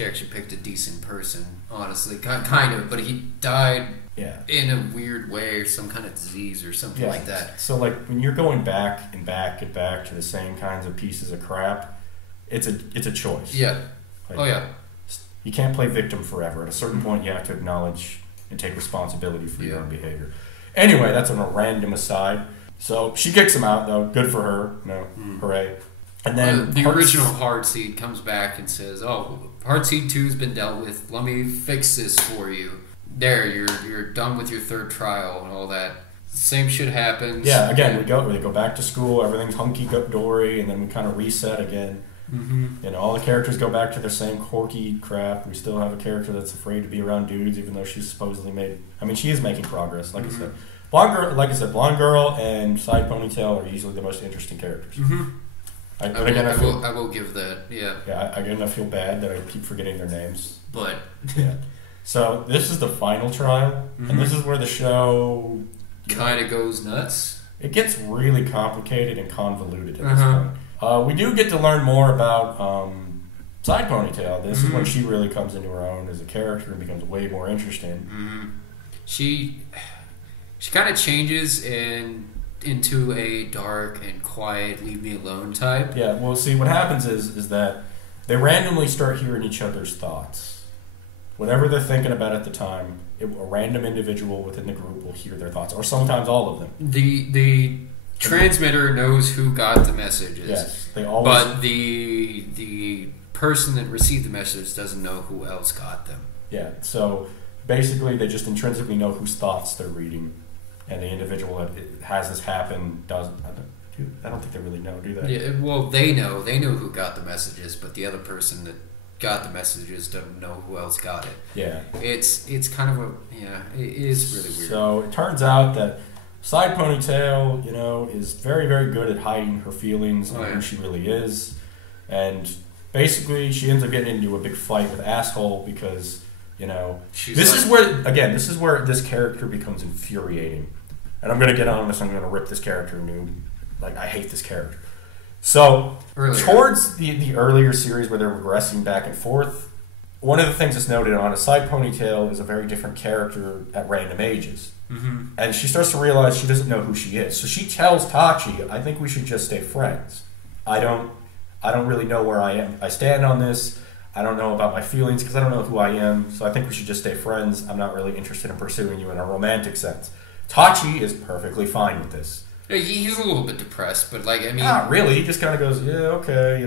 actually picked a decent person, honestly, kind of, but he died in a weird way, or some kind of disease, or something like that. So, like, when you're going back and back and back to the same kinds of pieces of crap, it's a choice. Yeah. Like, you can't play victim forever. At a certain point, you have to acknowledge and take responsibility for your own behavior. Anyway, that's on a random aside. So she kicks him out, though. Good for her. Hooray. And then the original Heartseed comes back and says, "Oh, Heartseed 2's been dealt with. Let me fix this for you. There, you're done with your 3rd trial and all that." Same shit happens. Yeah. Again, we go back to school. Everything's hunky dory, and then we kind of reset again. Mm-hmm. All the characters go back to their same quirky crap. We still have a character that's afraid to be around dudes, even though she's supposedly made. I mean, she is making progress. Like I said, blonde girl, and side ponytail are easily the most interesting characters. Mm-hmm. I will give that. Yeah. Yeah. Again, I feel bad that I keep forgetting their names. But So this is the final trial, and this is where the show kind of goes nuts. It gets really complicated and convoluted at this point. We do get to learn more about Side Ponytail. This is when she really comes into her own as a character and becomes way more interesting. Mm-hmm. She kind of changes into a dark and quiet, leave me alone type. Yeah, well, see, what happens is that they randomly start hearing each other's thoughts. Whatever they're thinking about at the time, a random individual within the group will hear their thoughts, or sometimes all of them. The transmitter knows who got the messages. Yes, they always. But the person that received the message doesn't know who else got them. Yeah, so basically they just intrinsically know whose thoughts they're reading, and the individual that has this happen I don't think they really know, do they? Yeah, well, they know who got the messages, but the other person that got the messages don't know who else got it. Yeah. It's kind of it is really weird. So it turns out that Side Ponytail, is very, very good at hiding her feelings and who she really is. And basically, she ends up getting into a big fight with Asshole because, this is where this character becomes infuriating. And I'm going to get on this, I'm going to rip this character new. Like, I hate this character. So, towards the earlier series where they're regressing back and forth, one of the things that's noted on is Side Ponytail is a very different character at random ages. Mm-hmm. And she starts to realize she doesn't know who she is. So she tells Tachi, I think we should just stay friends. I don't really know where I stand on this. I don't know about my feelings because I don't know who I am. So I think we should just stay friends. I'm not really interested in pursuing you in a romantic sense. Tachi is perfectly fine with this. Yeah, he's a little bit depressed, but not really. He just kind of goes, yeah, okay,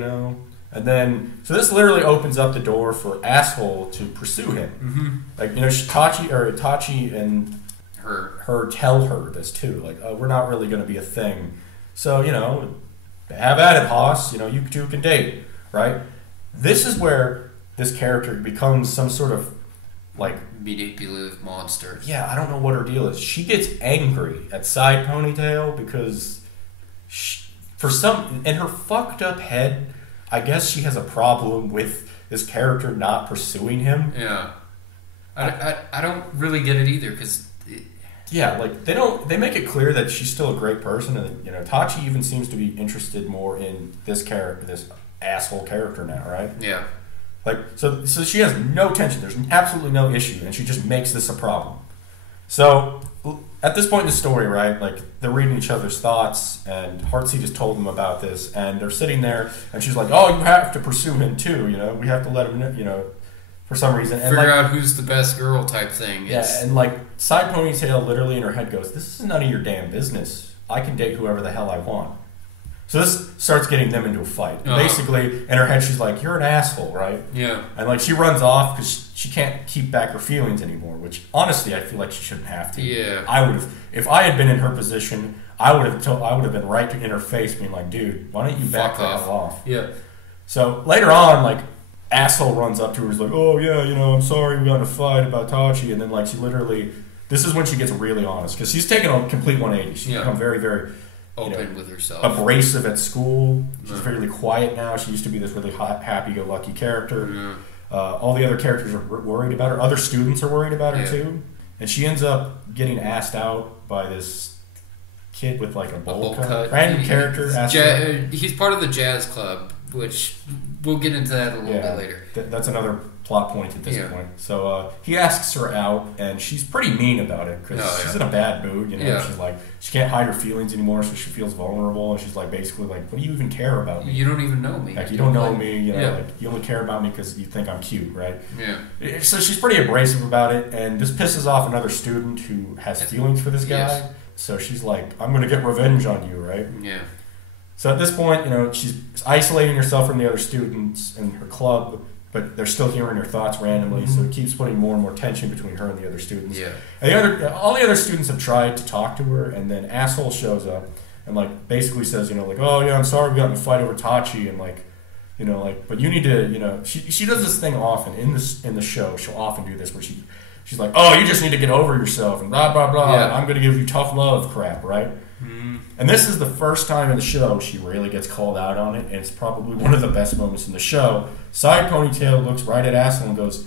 And then, so this literally opens up the door for Asshole to pursue him. Mm-hmm. Tachi and her tell her this too. Like, we're not really going to be a thing. So, have at it, Hoss. You two can date, right? This is where this character becomes some sort of, manipulative monster. Yeah, I don't know what her deal is. She gets angry at Side Ponytail because in her fucked up head, I guess she has a problem with this character not pursuing him. Yeah. I don't really get it either because... they make it clear that she's still a great person, and Tachi even seems to be interested more in this asshole character now, right? Yeah. So she has no tension. There's absolutely no issue, and she just makes this a problem. So at this point in the story, right, they're reading each other's thoughts, and Heartseed just told them about this, and they're sitting there, and she's like, "Oh, you have to pursue him too. We have to let him know, for some reason, and figure out who's the best girl type thing." Yeah, and Side Ponytail literally in her head goes, "This is none of your damn business. I can date whoever the hell I want." So this starts getting them into a fight. Basically, in her head, she's like, "You're an asshole, right?" Yeah. And she runs off because she can't keep back her feelings anymore. Which honestly, I feel like she shouldn't have to. Yeah. I would have, if I had been in her position, I would have been right in her face, being like, "Dude, why don't you back the hell off?" Yeah. So later on, Asshole runs up to her, and is like, "Oh yeah, I'm sorry, we got in a fight about Tachi," and then she literally, this is when she gets really honest because she's taken a complete 180. She's become very, very open with herself, abrasive at school. She's fairly quiet now. She used to be this really happy-go-lucky character. Yeah. All the other characters are worried about her. Other students are worried about her too. And she ends up getting asked out by this kid with a bowl cut. Random character. He's part of the jazz club, which we'll get into that a little bit later. That's another plot point at this point. So he asks her out, and she's pretty mean about it because she's in a bad mood. She's she can't hide her feelings anymore, so she feels vulnerable, and she's basically "What do you even care about me? You don't even know me. You don't know me. You only care about me because you think I'm cute, right?" Yeah. So she's pretty abrasive about it, and this pisses off another student who has feelings for this guy. Yes. So she's like, "I'm going to get revenge on you, right?" Yeah. So at this point, she's isolating herself from the other students in her club, but they're still hearing her thoughts randomly, so it keeps putting more and more tension between her and the other students. Yeah. And all the other students have tried to talk to her, and then Asshole shows up and basically says, "Oh yeah, I'm sorry we got in a fight over Tachi," and but you need to, she does this thing often in the show. She'll often do this where she's like, "Oh, you just need to get over yourself," and blah blah blah. Yeah. I'm going to give you tough love crap, right? Mm-hmm. And this is the first time in the show she really gets called out on it, and it's probably one of the best moments in the show. Side Ponytail looks right at Asshole and goes,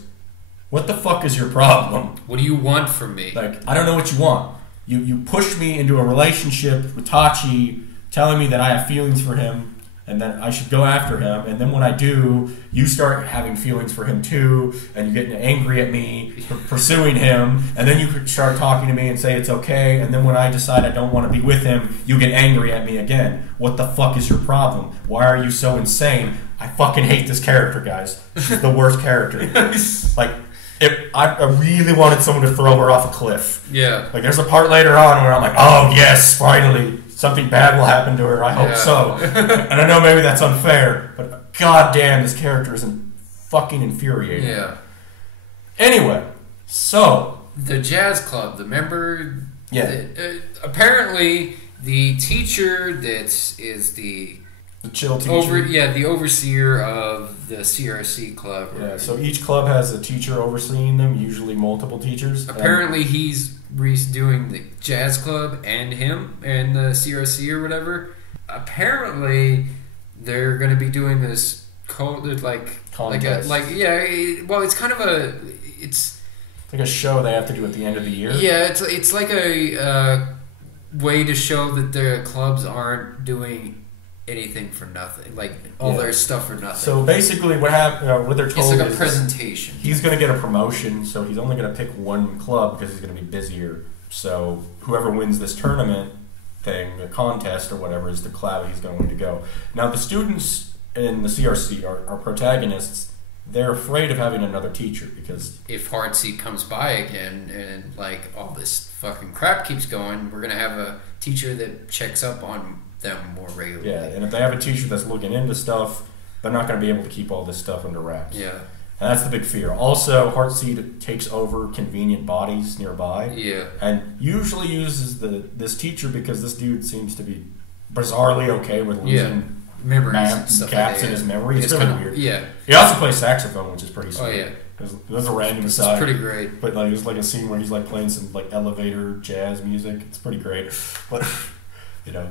"What the fuck is your problem? What do you want from me?" I don't know what you want. You pushed me into a relationship with Tachi, telling me that I have feelings for him, and that I should go after him, and then when I do, you start having feelings for him too, and you get angry at me for pursuing him, and then you start talking to me and say it's okay, and then when I decide I don't want to be with him, you get angry at me again. What the fuck is your problem? Why are you so insane? I fucking hate this character, guys. She's the worst character. I really wanted someone to throw her off a cliff. Yeah. There's a part later on where I'm like, "Oh yes, finally. Something bad will happen to her. I hope so." And I know maybe that's unfair, but goddamn, this character is fucking infuriating. Yeah. Anyway, so the jazz club, the member. Yeah. Apparently, the teacher that is the chill teacher. the overseer of the CRC club. Yeah, so each club has a teacher overseeing them, usually multiple teachers. Apparently, he's doing the jazz club and him and the CRC or whatever. Apparently, they're going to be doing this contest. It's kind of it's like a show they have to do at the end of the year. Yeah, it's like a way to show that the clubs aren't doing anything for nothing, like all their stuff for nothing. So basically, what they're told it's like a presentation. He's going to get a promotion, so he's only going to pick one club because he's going to be busier. So whoever wins this tournament thing, the contest or whatever, is the club he's going to go. Now the students in the CRC are protagonists. They're afraid of having another teacher because if Hardseat comes by again and like all this fucking crap keeps going, we're going to have a teacher that checks up on them more regularly. Yeah, and if they have a teacher that's looking into stuff, they're not going to be able to keep all this stuff under wraps. Yeah. And that's the big fear. Also, Heartseed takes over convenient bodies nearby. Yeah. And usually uses this teacher because this dude seems to be bizarrely okay with losing memories and stuff gaps in his memory. It's really weird. Yeah. He also plays saxophone, which is pretty sweet. Oh, yeah. There's a random aside. It's pretty great. But like, there's like a scene where he's like playing some like elevator jazz music. It's pretty great. But, you know.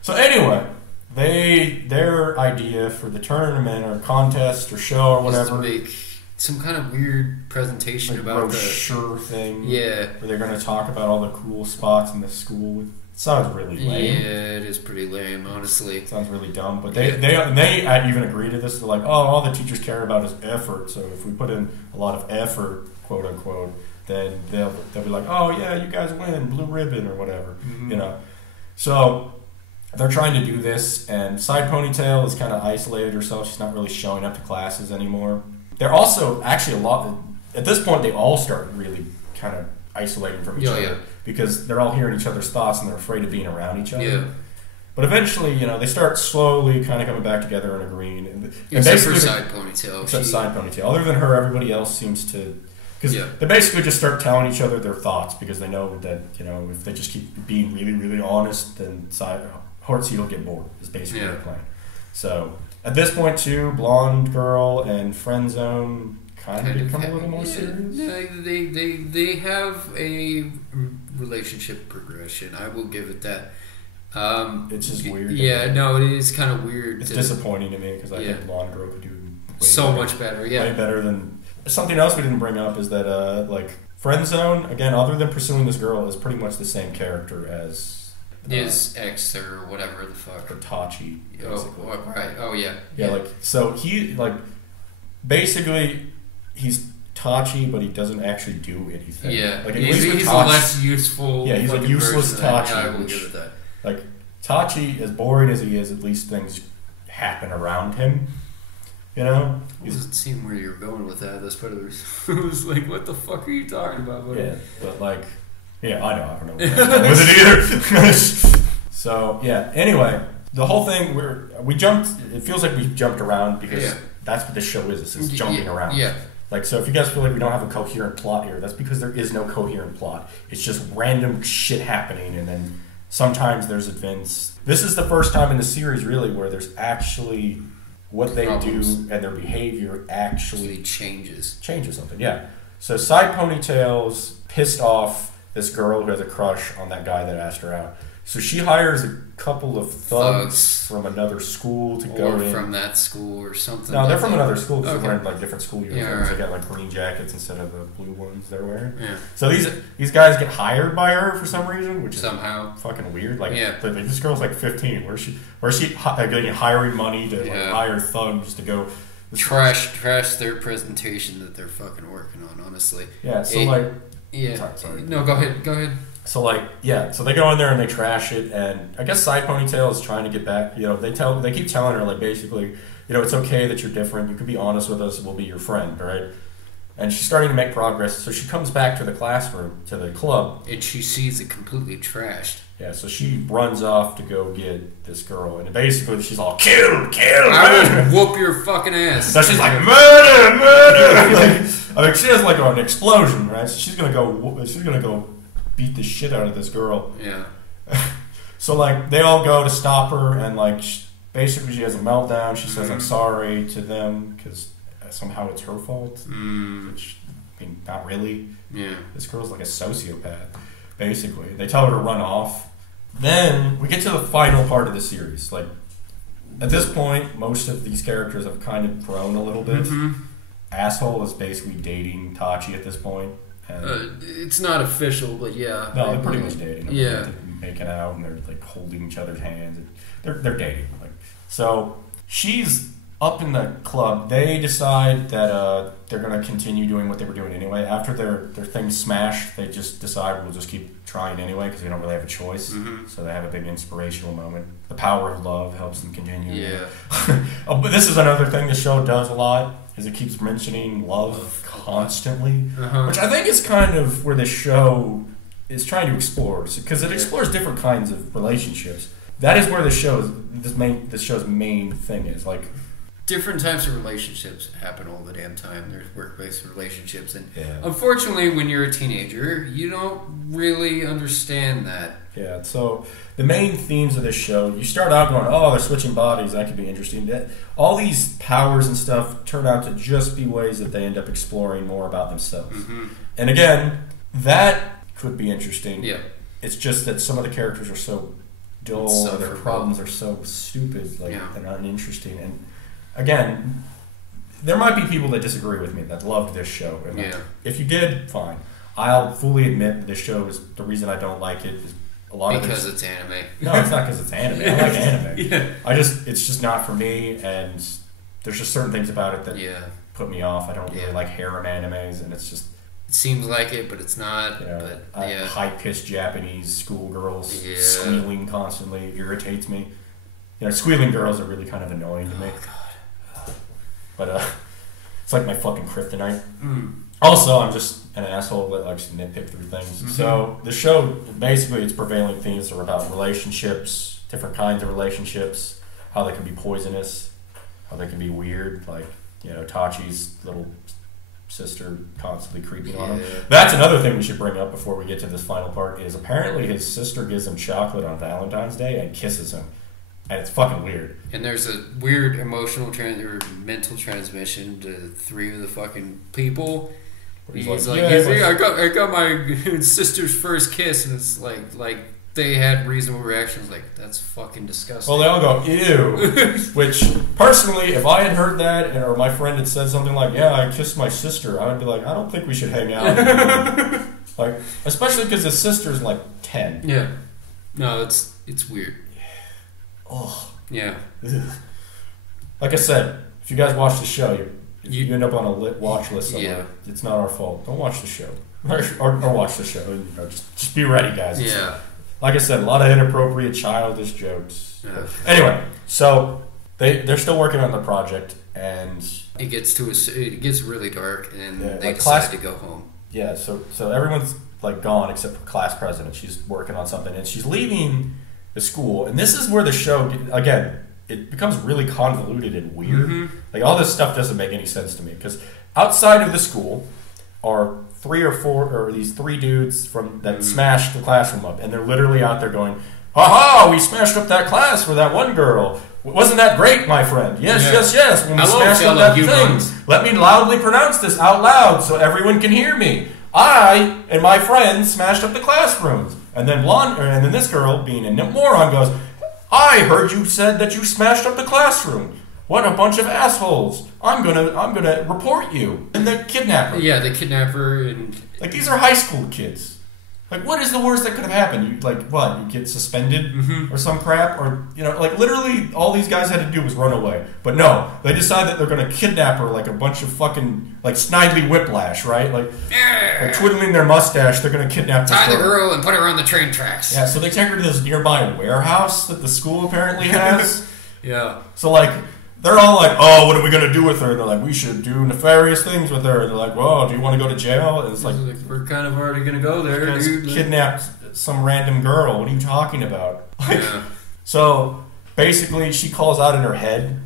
So anyway, their idea for the tournament or contest or show or whatever, to make some kind of weird presentation like about brochure thing. Yeah, where they're going to talk about all the cool spots in the school. It sounds really lame. Yeah, it is pretty lame, honestly. It sounds really dumb. But they even agree to this. They're like, oh, all the teachers care about is effort. So if we put in a lot of effort, quote unquote, then they'll be like, oh yeah, you guys win, blue ribbon or whatever. Mm-hmm. You know, so. They're trying to do this, and Side Ponytail has kind of isolated herself. She's not really showing up to classes anymore. They're also actually at this point, they all start really kind of isolating from each other because they're all hearing each other's thoughts and they're afraid of being around each other. Yeah. But eventually, they start slowly kind of coming back together and agreeing. And except for Side Ponytail. Except Side Ponytail. Other than her, everybody else seems to... Because they basically just start telling each other their thoughts because they know that, if they just keep being really, really honest, then Heartseed will get bored, is basically their plan. So, at this point, too, Blonde Girl and Friend Zone kind of become a little more serious. They have a relationship progression. I will give it that. It's just weird. Yeah, no, it is kind of weird. It's disappointing to me because I think Blonde Girl could do much better. Yeah, way better than... Something else we didn't bring up is that, Friend Zone, again, other than pursuing this girl, is pretty much the same character as... his ex or whatever the fuck. Or Tachi. Basically. Oh, right. Oh, yeah. Yeah, so he, basically, he's Tachi, but he doesn't actually do anything. Yeah. He's a less useful... Yeah, he's a useless Tachi. I will give it that. Tachi, as boring as he is, at least things happen around him. It doesn't seem where you're going with that. That's part of the... It was like, what the fuck are you talking about? Yeah, but yeah, I don't know with it either. So, yeah, anyway, the whole thing, we jumped, it feels like we jumped around because that's what this show is. It's jumping around. Yeah. So if you guys feel like we don't have a coherent plot here, that's because there is no coherent plot. It's just random shit happening, and then sometimes there's events. This is the first time in the series, really, where there's actually... what they do and their behavior actually changes something. Yeah. So Side Ponytail's pissed off this girl who has a crush on that guy that asked her out. So she hires a couple of thugs from another school to go in. From that school or something. No, they're from another school because they're wearing different school uniforms. They got green jackets instead of the blue ones they're wearing. Yeah. So these guys get hired by her for some reason, which is somehow fucking weird. This girl's 15. Where's she getting hiring money to hire thugs to go trash their presentation that they're fucking working on? Honestly. Yeah. So sorry. No, go ahead. So so they go in there and they trash it, and I guess Side Ponytail is trying to get back. They keep telling her basically, it's okay that you're different. You can be honest with us. We'll be your friend, right? And she's starting to make progress. So she comes back to the classroom, to the club, and she sees it completely trashed. Yeah, so she runs off to go get this girl, and basically she's all kill, I will whoop your fucking ass. So she's like murder. She has an explosion, right? So she's gonna go beat the shit out of this girl. Yeah. So, like, they all go to stop her, and, like, basically she has a meltdown. She says, I'm sorry to them, because somehow it's her fault. Which, I mean, not really. Yeah. This girl's like a sociopath, basically. They tell her to run off. Then, we get to the final part of the series. Like, at this point, most of these characters have kind of grown a little bit. Asshole is basically dating Tachi at this point. And it's not official, but yeah. no, they're pretty much dating. Yeah. They're making out, and they're, like, holding each other's hands. They're dating. Like, so, she's up in the club. They decide that they're going to continue doing what they were doing anyway. After their thing smashed, they just decide we'll just keep trying anyway because they don't really have a choice. So they have a big inspirational moment. The power of love helps them continue. Yeah. But this is another thing the show does a lot, is it keeps mentioning love constantly, which I think is kind of where the show is trying to explore, because it explores different kinds of relationships. That is where the show's main thing is. Like, different types of relationships happen all the damn time. There's workplace relationships, and unfortunately, when you're a teenager, you don't really understand that. Yeah, so the main themes of this show, you start out going, oh, they're switching bodies, that could be interesting. All these powers and stuff turn out to just be ways that they end up exploring more about themselves. And again, that could be interesting. Yeah. It's just that some of the characters are so dull, and their problems are so stupid, like, and uninteresting. And again, there might be people that disagree with me that loved this show. And if you did, fine. I'll fully admit that this show is the reason I don't like it. Is a lot because of it's anime. No, it's not because it's anime. I like anime. It's just not for me, and there's just certain things about it that put me off. I don't really like harem animes, and it's just. It seems like it, but it's not. High-pitched Japanese schoolgirls squealing constantly irritates me. Squealing girls are really kind of annoying to me. God. But it's like my fucking kryptonite. Also, I'm just an asshole that likes to nitpick through things. So the show, basically, its prevailing themes are about relationships, different kinds of relationships, how they can be poisonous, how they can be weird, like, Tachi's little sister constantly creeping on him. That's another thing we should bring up before we get to this final part, is apparently his sister gives him chocolate on Valentine's Day and kisses him. And it's fucking weird. And there's a weird emotional or mental transmission to three of the fucking people. He's like, I got my sister's first kiss, and it's like they had reasonable reactions. Like, that's fucking disgusting. Well, they all go ew. Which, personally, if I had heard that, or my friend had said something like, "Yeah, I kissed my sister," I would be like, I don't think we should hang out anymore. Like, especially because his sister's like 10. Yeah. No, it's weird. Oh. Yeah. Like I said, if you guys watch the show, you end up on a watch list somewhere. It's not our fault. Don't watch the show. or watch the show. Just be ready, guys. Like I said, a lot of inappropriate, childish jokes. Anyway, so they're still working on the project, and it gets really dark, and they decide to go home. Yeah, so everyone's like gone except for class president. She's working on something, and she's leaving the school. And this is where the show, again, it becomes really convoluted and weird. Like, all this stuff doesn't make any sense to me, because outside of the school are these three dudes that smashed the classroom up, and they're literally out there going, "Ha, we smashed up that class for that one girl. Wasn't that great, my friend? Yes. When we smashed up that thing, let me loudly pronounce this out loud so everyone can hear me. I and my friends smashed up the classrooms." And then this girl, being a moron, goes, "I heard you said that you smashed up the classroom. What a bunch of assholes! I'm gonna report you." And the kidnapper. Yeah, the kidnapper, and like, these are high school kids. Like, what is the worst that could have happened? You get suspended or some crap, or like, literally all these guys had to do was run away. But no, they decide that they're gonna kidnap her like a bunch of fucking like Snidely Whiplash, right? Like twiddling their mustache, they're gonna kidnap tie the girl and put her on the train tracks. Yeah, so they take her to this nearby warehouse that the school apparently has. Yeah. So like, they're all like, "Oh, what are we gonna do with her?" And they're like, "We should do nefarious things with her." And they're like, "Well, do you want to go to jail?" And it's like, we're kind of already gonna go there. Dude. Kidnapped some random girl. What are you talking about? Yeah. So basically, she calls out in her head.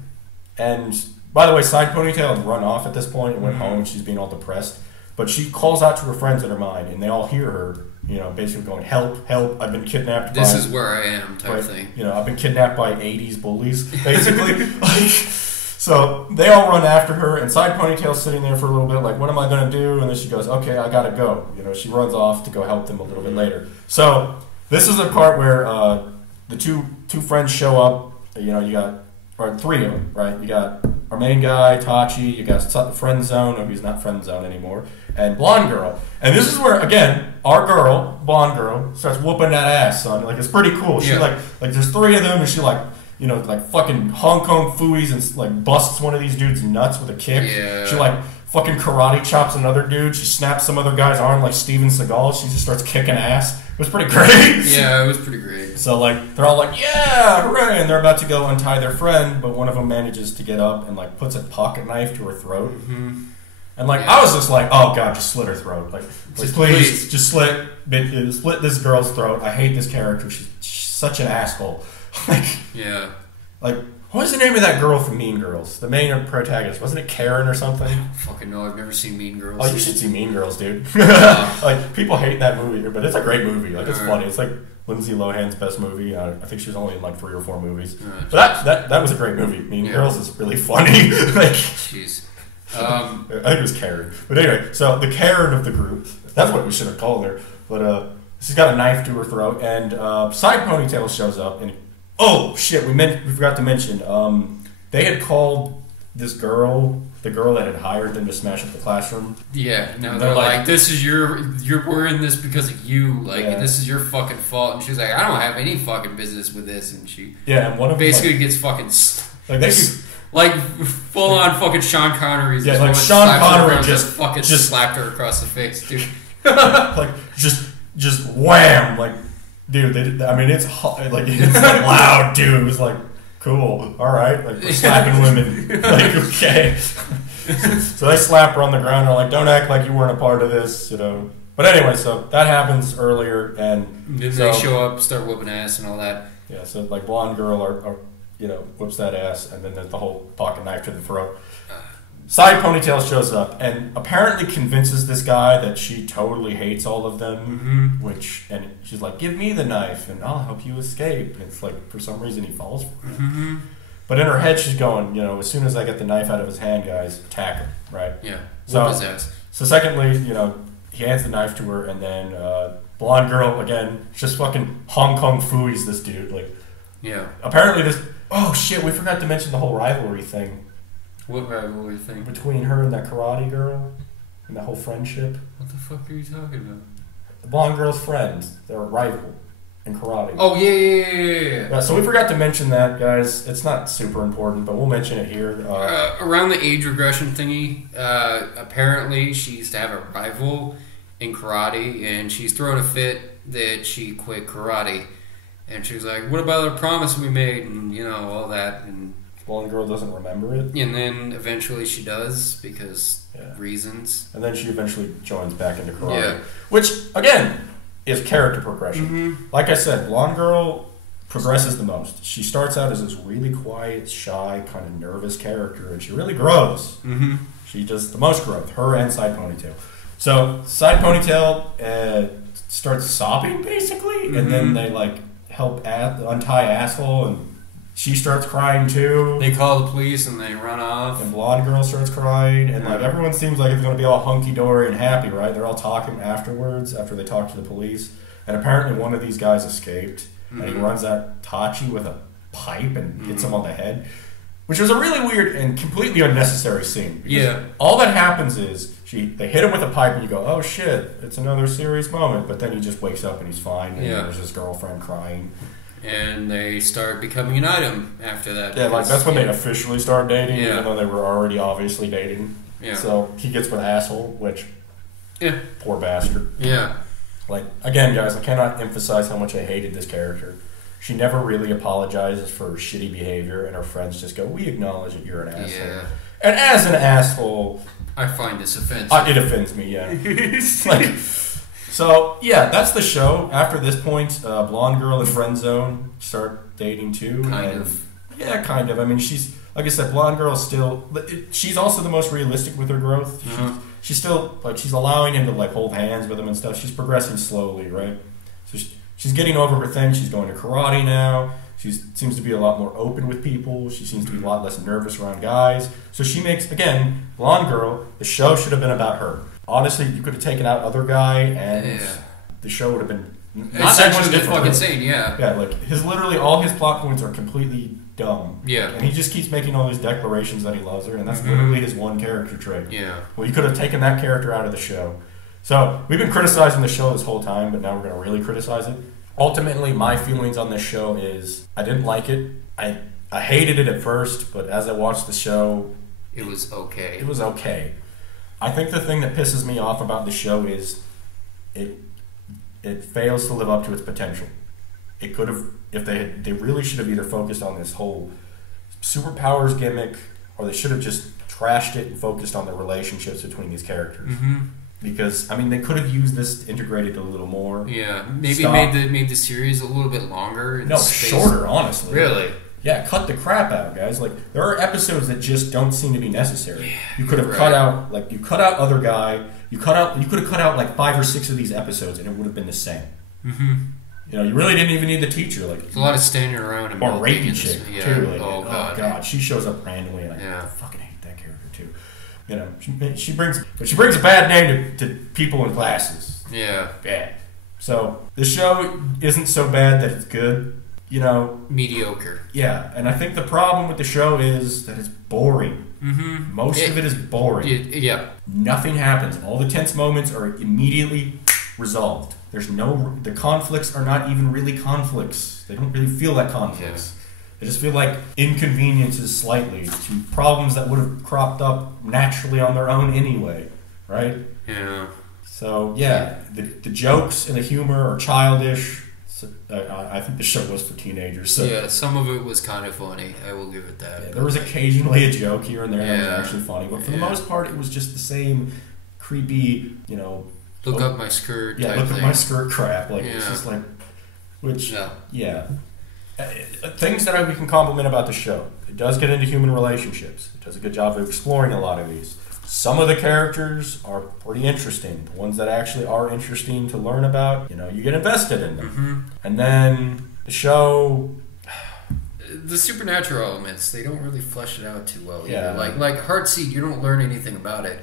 And by the way, Side Ponytail had run off at this point and went home, and she's being all depressed. But she calls out to her friends in her mind, and they all hear her. basically going, help, help, I've been kidnapped. This is where I am, type thing. I've been kidnapped by 80s bullies, basically. So they all run after her, and Side Ponytail's sitting there for a little bit, like, what am I going to do? And then she goes, okay, I got to go. She runs off to go help them a little bit later. So this is the part where the two friends show up. Or three of them, right? You got our main guy, Tachi. You got Friend Zone, or he's not Friend Zone anymore, and Blonde Girl. And this is where, again, our girl, Blonde Girl, starts whooping that ass, son. Like, it's pretty cool. She like there's three of them, and she fucking Hong Kong Fui's and like busts one of these dudes nuts with a kick. Yeah. She fucking karate chops another dude. She snaps some other guy's arm like Steven Seagal. She just starts kicking ass. It was pretty great. Yeah, it was pretty great. So they're all like, yeah, hooray, and they're about to go untie their friend, but one of them manages to get up and puts a pocket knife to her throat. Mm-hmm. And I was just like, oh god, just slit her throat. Please, just split this girl's throat. I hate this character. She's such an asshole. What was the name of that girl from Mean Girls? The main protagonist. Wasn't it Karen or something? I don't fucking know. I've never seen Mean Girls. Oh, you should see Mean Girls, dude. People hate that movie, but it's a great movie. It's funny. It's Lindsay Lohan's best movie. I think she was only in 3 or 4 movies. But that was a great movie. Mean Girls is really funny. Jeez. I think it was Karen. But anyway, so the Karen of the group. That's what we should have called her. But she's got a knife to her throat, and Side Ponytail shows up, and oh shit, we forgot to mention, they had called this girl, the girl that had hired them to smash up the classroom. Yeah, no, they're like, this is we're in this because of you, this is your fucking fault. And she's like, I don't have any fucking business with this, and she and one of them basically gets fucking full on fucking Sean Connery's. Yeah, Sean Connery just fucking slapped her across the face, dude. just wham, dude, it's loud, dude. It was cool, all right, we're slapping women, okay. So they slap her on the ground. They're like, don't act like you weren't a part of this, But anyway, so that happens earlier, and then they show up, start whooping ass and all that. Yeah, so Blonde Girl, whoops that ass, and then there's the whole pocket knife to the throat. Side Ponytail shows up and apparently convinces this guy that she totally hates all of them, and she's like, give me the knife and I'll help you escape. And it's for some reason he falls for it. Mm-hmm. But in her head she's going, as soon as I get the knife out of his hand, guys, attack him, right? Yeah, whoop his ass. So secondly, he hands the knife to her, and then Blonde Girl, again, just fucking Hong Kong Fui's this dude. Apparently this, oh shit, we forgot to mention the whole rivalry thing. What rivalry thing? Between her and that karate girl, and that whole friendship. What the fuck are you talking about? The Blonde Girl's friends. They're a rival in karate. Oh, yeah. So we forgot to mention that, guys. It's not super important, but we'll mention it here. Around the age regression thingy, apparently she used to have a rival in karate, and she's throwing a fit that she quit karate. And she was like, what about the promise we made? And, all that, and Blonde Girl doesn't remember it. And then eventually she does because reasons. And then she eventually joins back into karate. Yeah. Which, again, is character progression. Mm-hmm. Like I said, Blonde Girl progresses the most. She starts out as this really quiet, shy, kind of nervous character, and she really grows. Mm-hmm. She does the most growth, her and Side Ponytail. So Side Ponytail starts sobbing, basically, and then they help untie Asshole, and she starts crying too. They call the police and they run off. And Blonde Girl starts crying, and everyone seems like it's going to be all hunky-dory and happy, right? They're all talking afterwards, after they talk to the police. And apparently one of these guys escaped, and he runs at Tachi with a pipe and hits him on the head, which was a really weird and completely unnecessary scene. Yeah. All that happens is they hit him with a pipe, and you go, oh shit, it's another serious moment. But then he just wakes up and he's fine, and there's his girlfriend crying. And they start becoming an item after that. Yeah, that's when they officially start dating, even though they were already obviously dating. Yeah. So he gets with Asshole, which, poor bastard. Yeah. Again, guys, I cannot emphasize how much I hated this character. She never really apologizes for her shitty behavior, and her friends just go, we acknowledge that you're an asshole. Yeah. And as an asshole, I find this offensive. It offends me, yeah. So, that's the show. After this point, Blonde Girl and Friend Zone start dating too. Kind of. Yeah, kind of. I mean, she's, like I said, Blonde Girl still, she's also the most realistic with her growth. she's still, like, she's allowing him to, like, hold hands with him and stuff. She's progressing slowly, right? So she's getting over her thing. She's going to karate now. She seems to be a lot more open with people. She seems to be a lot less nervous around guys. So she makes, again, blonde girl. The show should have been about her. Honestly, you could have taken out other guy, and the show would have been not that much different. Fucking insane, yeah. Yeah, like literally all his plot points are completely dumb. Yeah. And he just keeps making all these declarations that he loves her, and that's literally his one character trait. Yeah. Well, you could have taken that character out of the show. So we've been criticizing the show this whole time, but now we're going to really criticize it. Ultimately, my feelings on this show is I didn't like it. I hated it at first, but as I watched the show, it was okay. It was okay. I think the thing that pisses me off about the show is it fails to live up to its potential. It could have, if they really should have either focused on this whole superpowers gimmick, or they should have just trashed it and focused on the relationships between these characters. Mm-hmm. Because, I mean, they could have used this to integrate it a little more. Yeah, maybe made the series a little bit longer. No, shorter, honestly. Really? Yeah, cut the crap out, guys. Like, there are episodes that just don't seem to be necessary. Yeah, you could have cut out, like, you cut out other guy. You could have cut out like 5 or 6 of these episodes, and it would have been the same. Mm-hmm. You know, you really didn't even need the teacher. Like, there's a lot of standing around and or rapey chick too. Like, oh god, she shows up randomly, and I fucking hate that character too. You know, she brings a bad name to people in classes. Yeah, bad. So the show isn't so bad that it's good. You know, mediocre. Yeah, and I think the problem with the show is that it's boring. Mm-hmm. Most of it is boring. Yeah. Nothing happens. All the tense moments are immediately resolved. The conflicts are not even really conflicts. They don't really feel like conflicts. Yeah. They just feel like inconveniences slightly to problems that would have cropped up naturally on their own anyway, right? Yeah. So, yeah, the jokes and the humor are childish. I think the show was for teenagers. So. Yeah, some of it was kind of funny. I will give it that. Yeah, there was occasionally a joke here and there that was actually funny, but for the most part, it was just the same creepy, you know. Look up my skirt. Yeah, look up my skirt crap. Like it's just like, which things that we can compliment about the show. It does get into human relationships. It does a good job of exploring a lot of these. Some of the characters are pretty interesting. The ones that actually are interesting to learn about, you know, you get invested in them. Mm-hmm. And then the show... The supernatural elements, they don't really flesh it out too well either. Like Heartseed, you don't learn anything about it.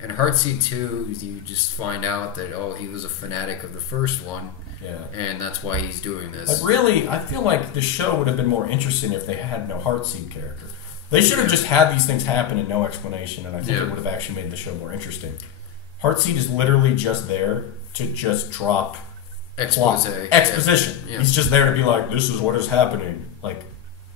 And Heartseed 2, you just find out that, he was a fanatic of the first one. Yeah. And that's why he's doing this. But really, I feel like the show would have been more interesting if they had no Heartseed character. They should have just had these things happen and no explanation, and I think it would have actually made the show more interesting. Heartseed is literally just there to just drop exposition. Yeah. He's just there to be like, this is what is happening. Like,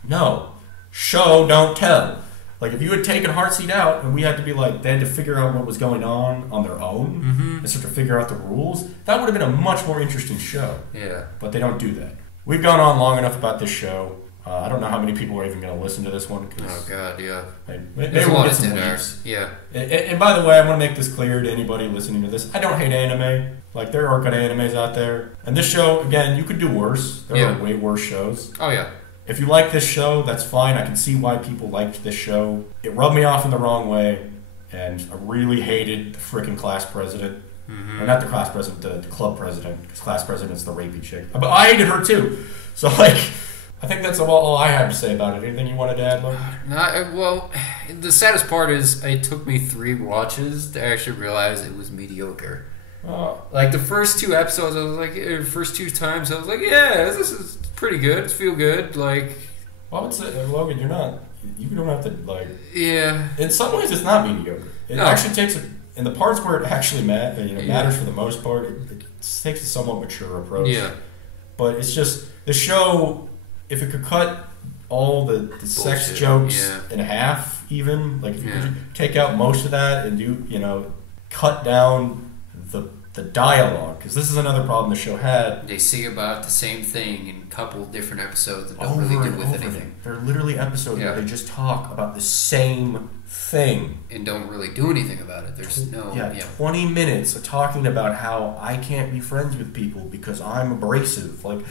no. Show, don't tell. Like, if you had taken Heartseed out and we had to be like, they had to figure out what was going on their own and sort of figure out the rules, that would have been a much more interesting show. Yeah. But they don't do that. We've gone on long enough about this show. I don't know how many people are even going to listen to this one. Oh, God, yeah. They will get some leaks. Yeah. And by the way, I want to make this clear to anybody listening to this. I don't hate anime. Like, there are good animes out there. And this show, again, you could do worse. There are way worse shows. Oh, yeah. If you like this show, that's fine. I can see why people liked this show. It rubbed me off in the wrong way. And I really hated the freaking class president. Mm-hmm. Or not the class president, the club president. Because class president's the rapey chick. But I hated her, too. So, like... I think that's all I have to say about it. Anything you wanted to add, Mark? Well, the saddest part is it took me 3 watches to actually realize it was mediocre. Like the first 2 episodes, I was like, first 2 times, I was like, yeah, this is pretty good. It's feel good. Like, well, I would say, Logan, you don't have to like. Yeah. In some ways, it's not mediocre. It actually takes in the parts where it actually matters for the most part. It takes a somewhat mature approach. Yeah. But it's just the show. If it could cut all the sex jokes in half, even like if you could take out most of that and do cut down the dialogue, because this is another problem the show had. They sing about the same thing in a couple different episodes and don't really do with anything. There are literally episodes where they just talk about the same thing and don't really do anything about it. There's 20 minutes of talking about how I can't be friends with people because I'm abrasive. Like,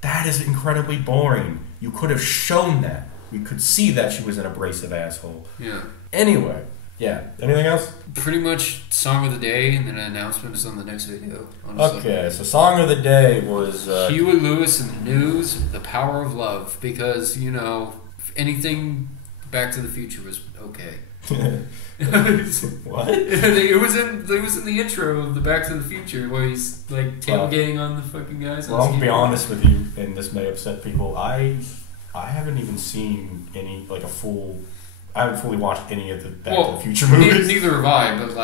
that is incredibly boring. You could have shown that. We could see that she was an abrasive asshole. Yeah. Anyway, Yeah. Anything else? Pretty much song of the day, and then an announcement is on the next video. Honestly. Okay, so song of the day was Huey Luis and the News, "The Power of Love," because if anything, Back to the Future was okay. What? It was in the intro of the Back to the Future where he's like tailgating on the fucking guys. Well, I'll be honest with you, and this may upset people. I haven't even seen any I haven't fully watched any of the Back to the Future movies. Neither have I, but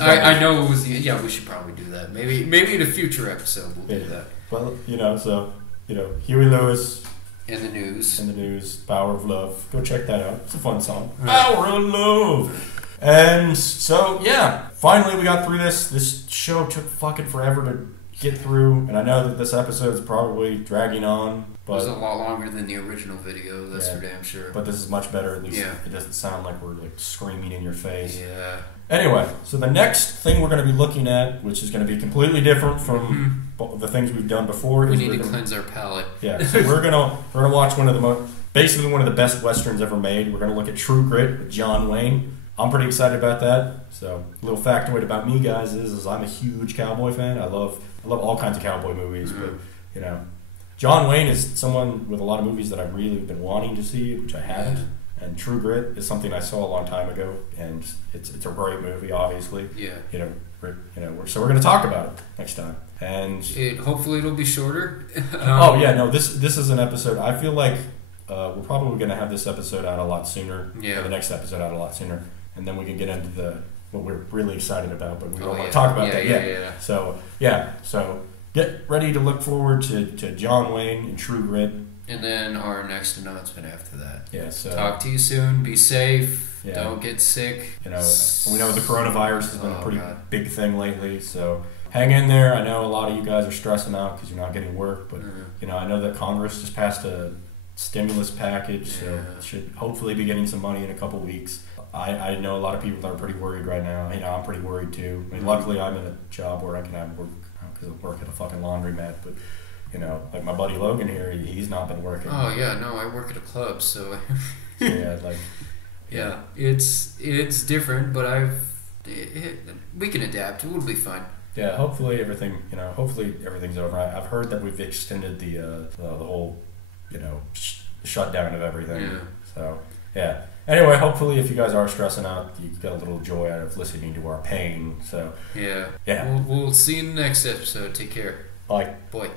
I know it was. Yeah, we should probably do that. Maybe in a future episode we'll do that. Well, Huey Lewis. In the News, Power of Love. Go check that out. It's a fun song. Power of Love. And so, yeah, finally we got through this. This show took fucking forever to get through, and I know that this episode is probably dragging on. But it was a lot longer than the original video, that's for damn sure. But this is much better. At least it doesn't sound like we're screaming in your face. Yeah. Anyway, so the next thing we're going to be looking at, which is going to be completely different from the things we've done before, we need to cleanse our palate. Yeah, so we're gonna watch one of the best westerns ever made. We're gonna look at True Grit with John Wayne. I'm pretty excited about that. So, a little factoid about me, guys, is I'm a huge cowboy fan. I love all kinds of cowboy movies, but John Wayne is someone with a lot of movies that I've really been wanting to see, which I haven't. And True Grit is something I saw a long time ago, and it's a great movie, obviously. Yeah. So we're going to talk about it next time. And hopefully it'll be shorter. This is an episode. I feel like we're probably going to have this episode out a lot sooner. Yeah. Or the next episode out a lot sooner, and then we can get into what we're really excited about, but we don't want to talk about that yet. Yeah. So get ready to look forward to John Wayne and True Grit. And then our next announcement after that. Yeah, so talk to you soon. Be safe. Yeah. Don't get sick. We know the coronavirus has been a pretty big thing lately, so hang in there. I know a lot of you guys are stressing out because you're not getting work, but I know that Congress just passed a stimulus package, so should hopefully be getting some money in a couple weeks. I know a lot of people that are pretty worried right now. I'm pretty worried too. I mean, luckily I'm in a job where I can have work because I work at a fucking laundromat, but like my buddy Logan here, he's not been working. Oh yeah, no, I work at a club, so yeah, it's different, but we can adapt. It will be fine. Yeah, hopefully everything's over. I've heard that we've extended the whole shutdown of everything. Yeah. So yeah. Anyway, hopefully if you guys are stressing out, you get a little joy out of listening to our pain. So yeah. Yeah. We'll see you in the next episode. Take care. Bye. Boy.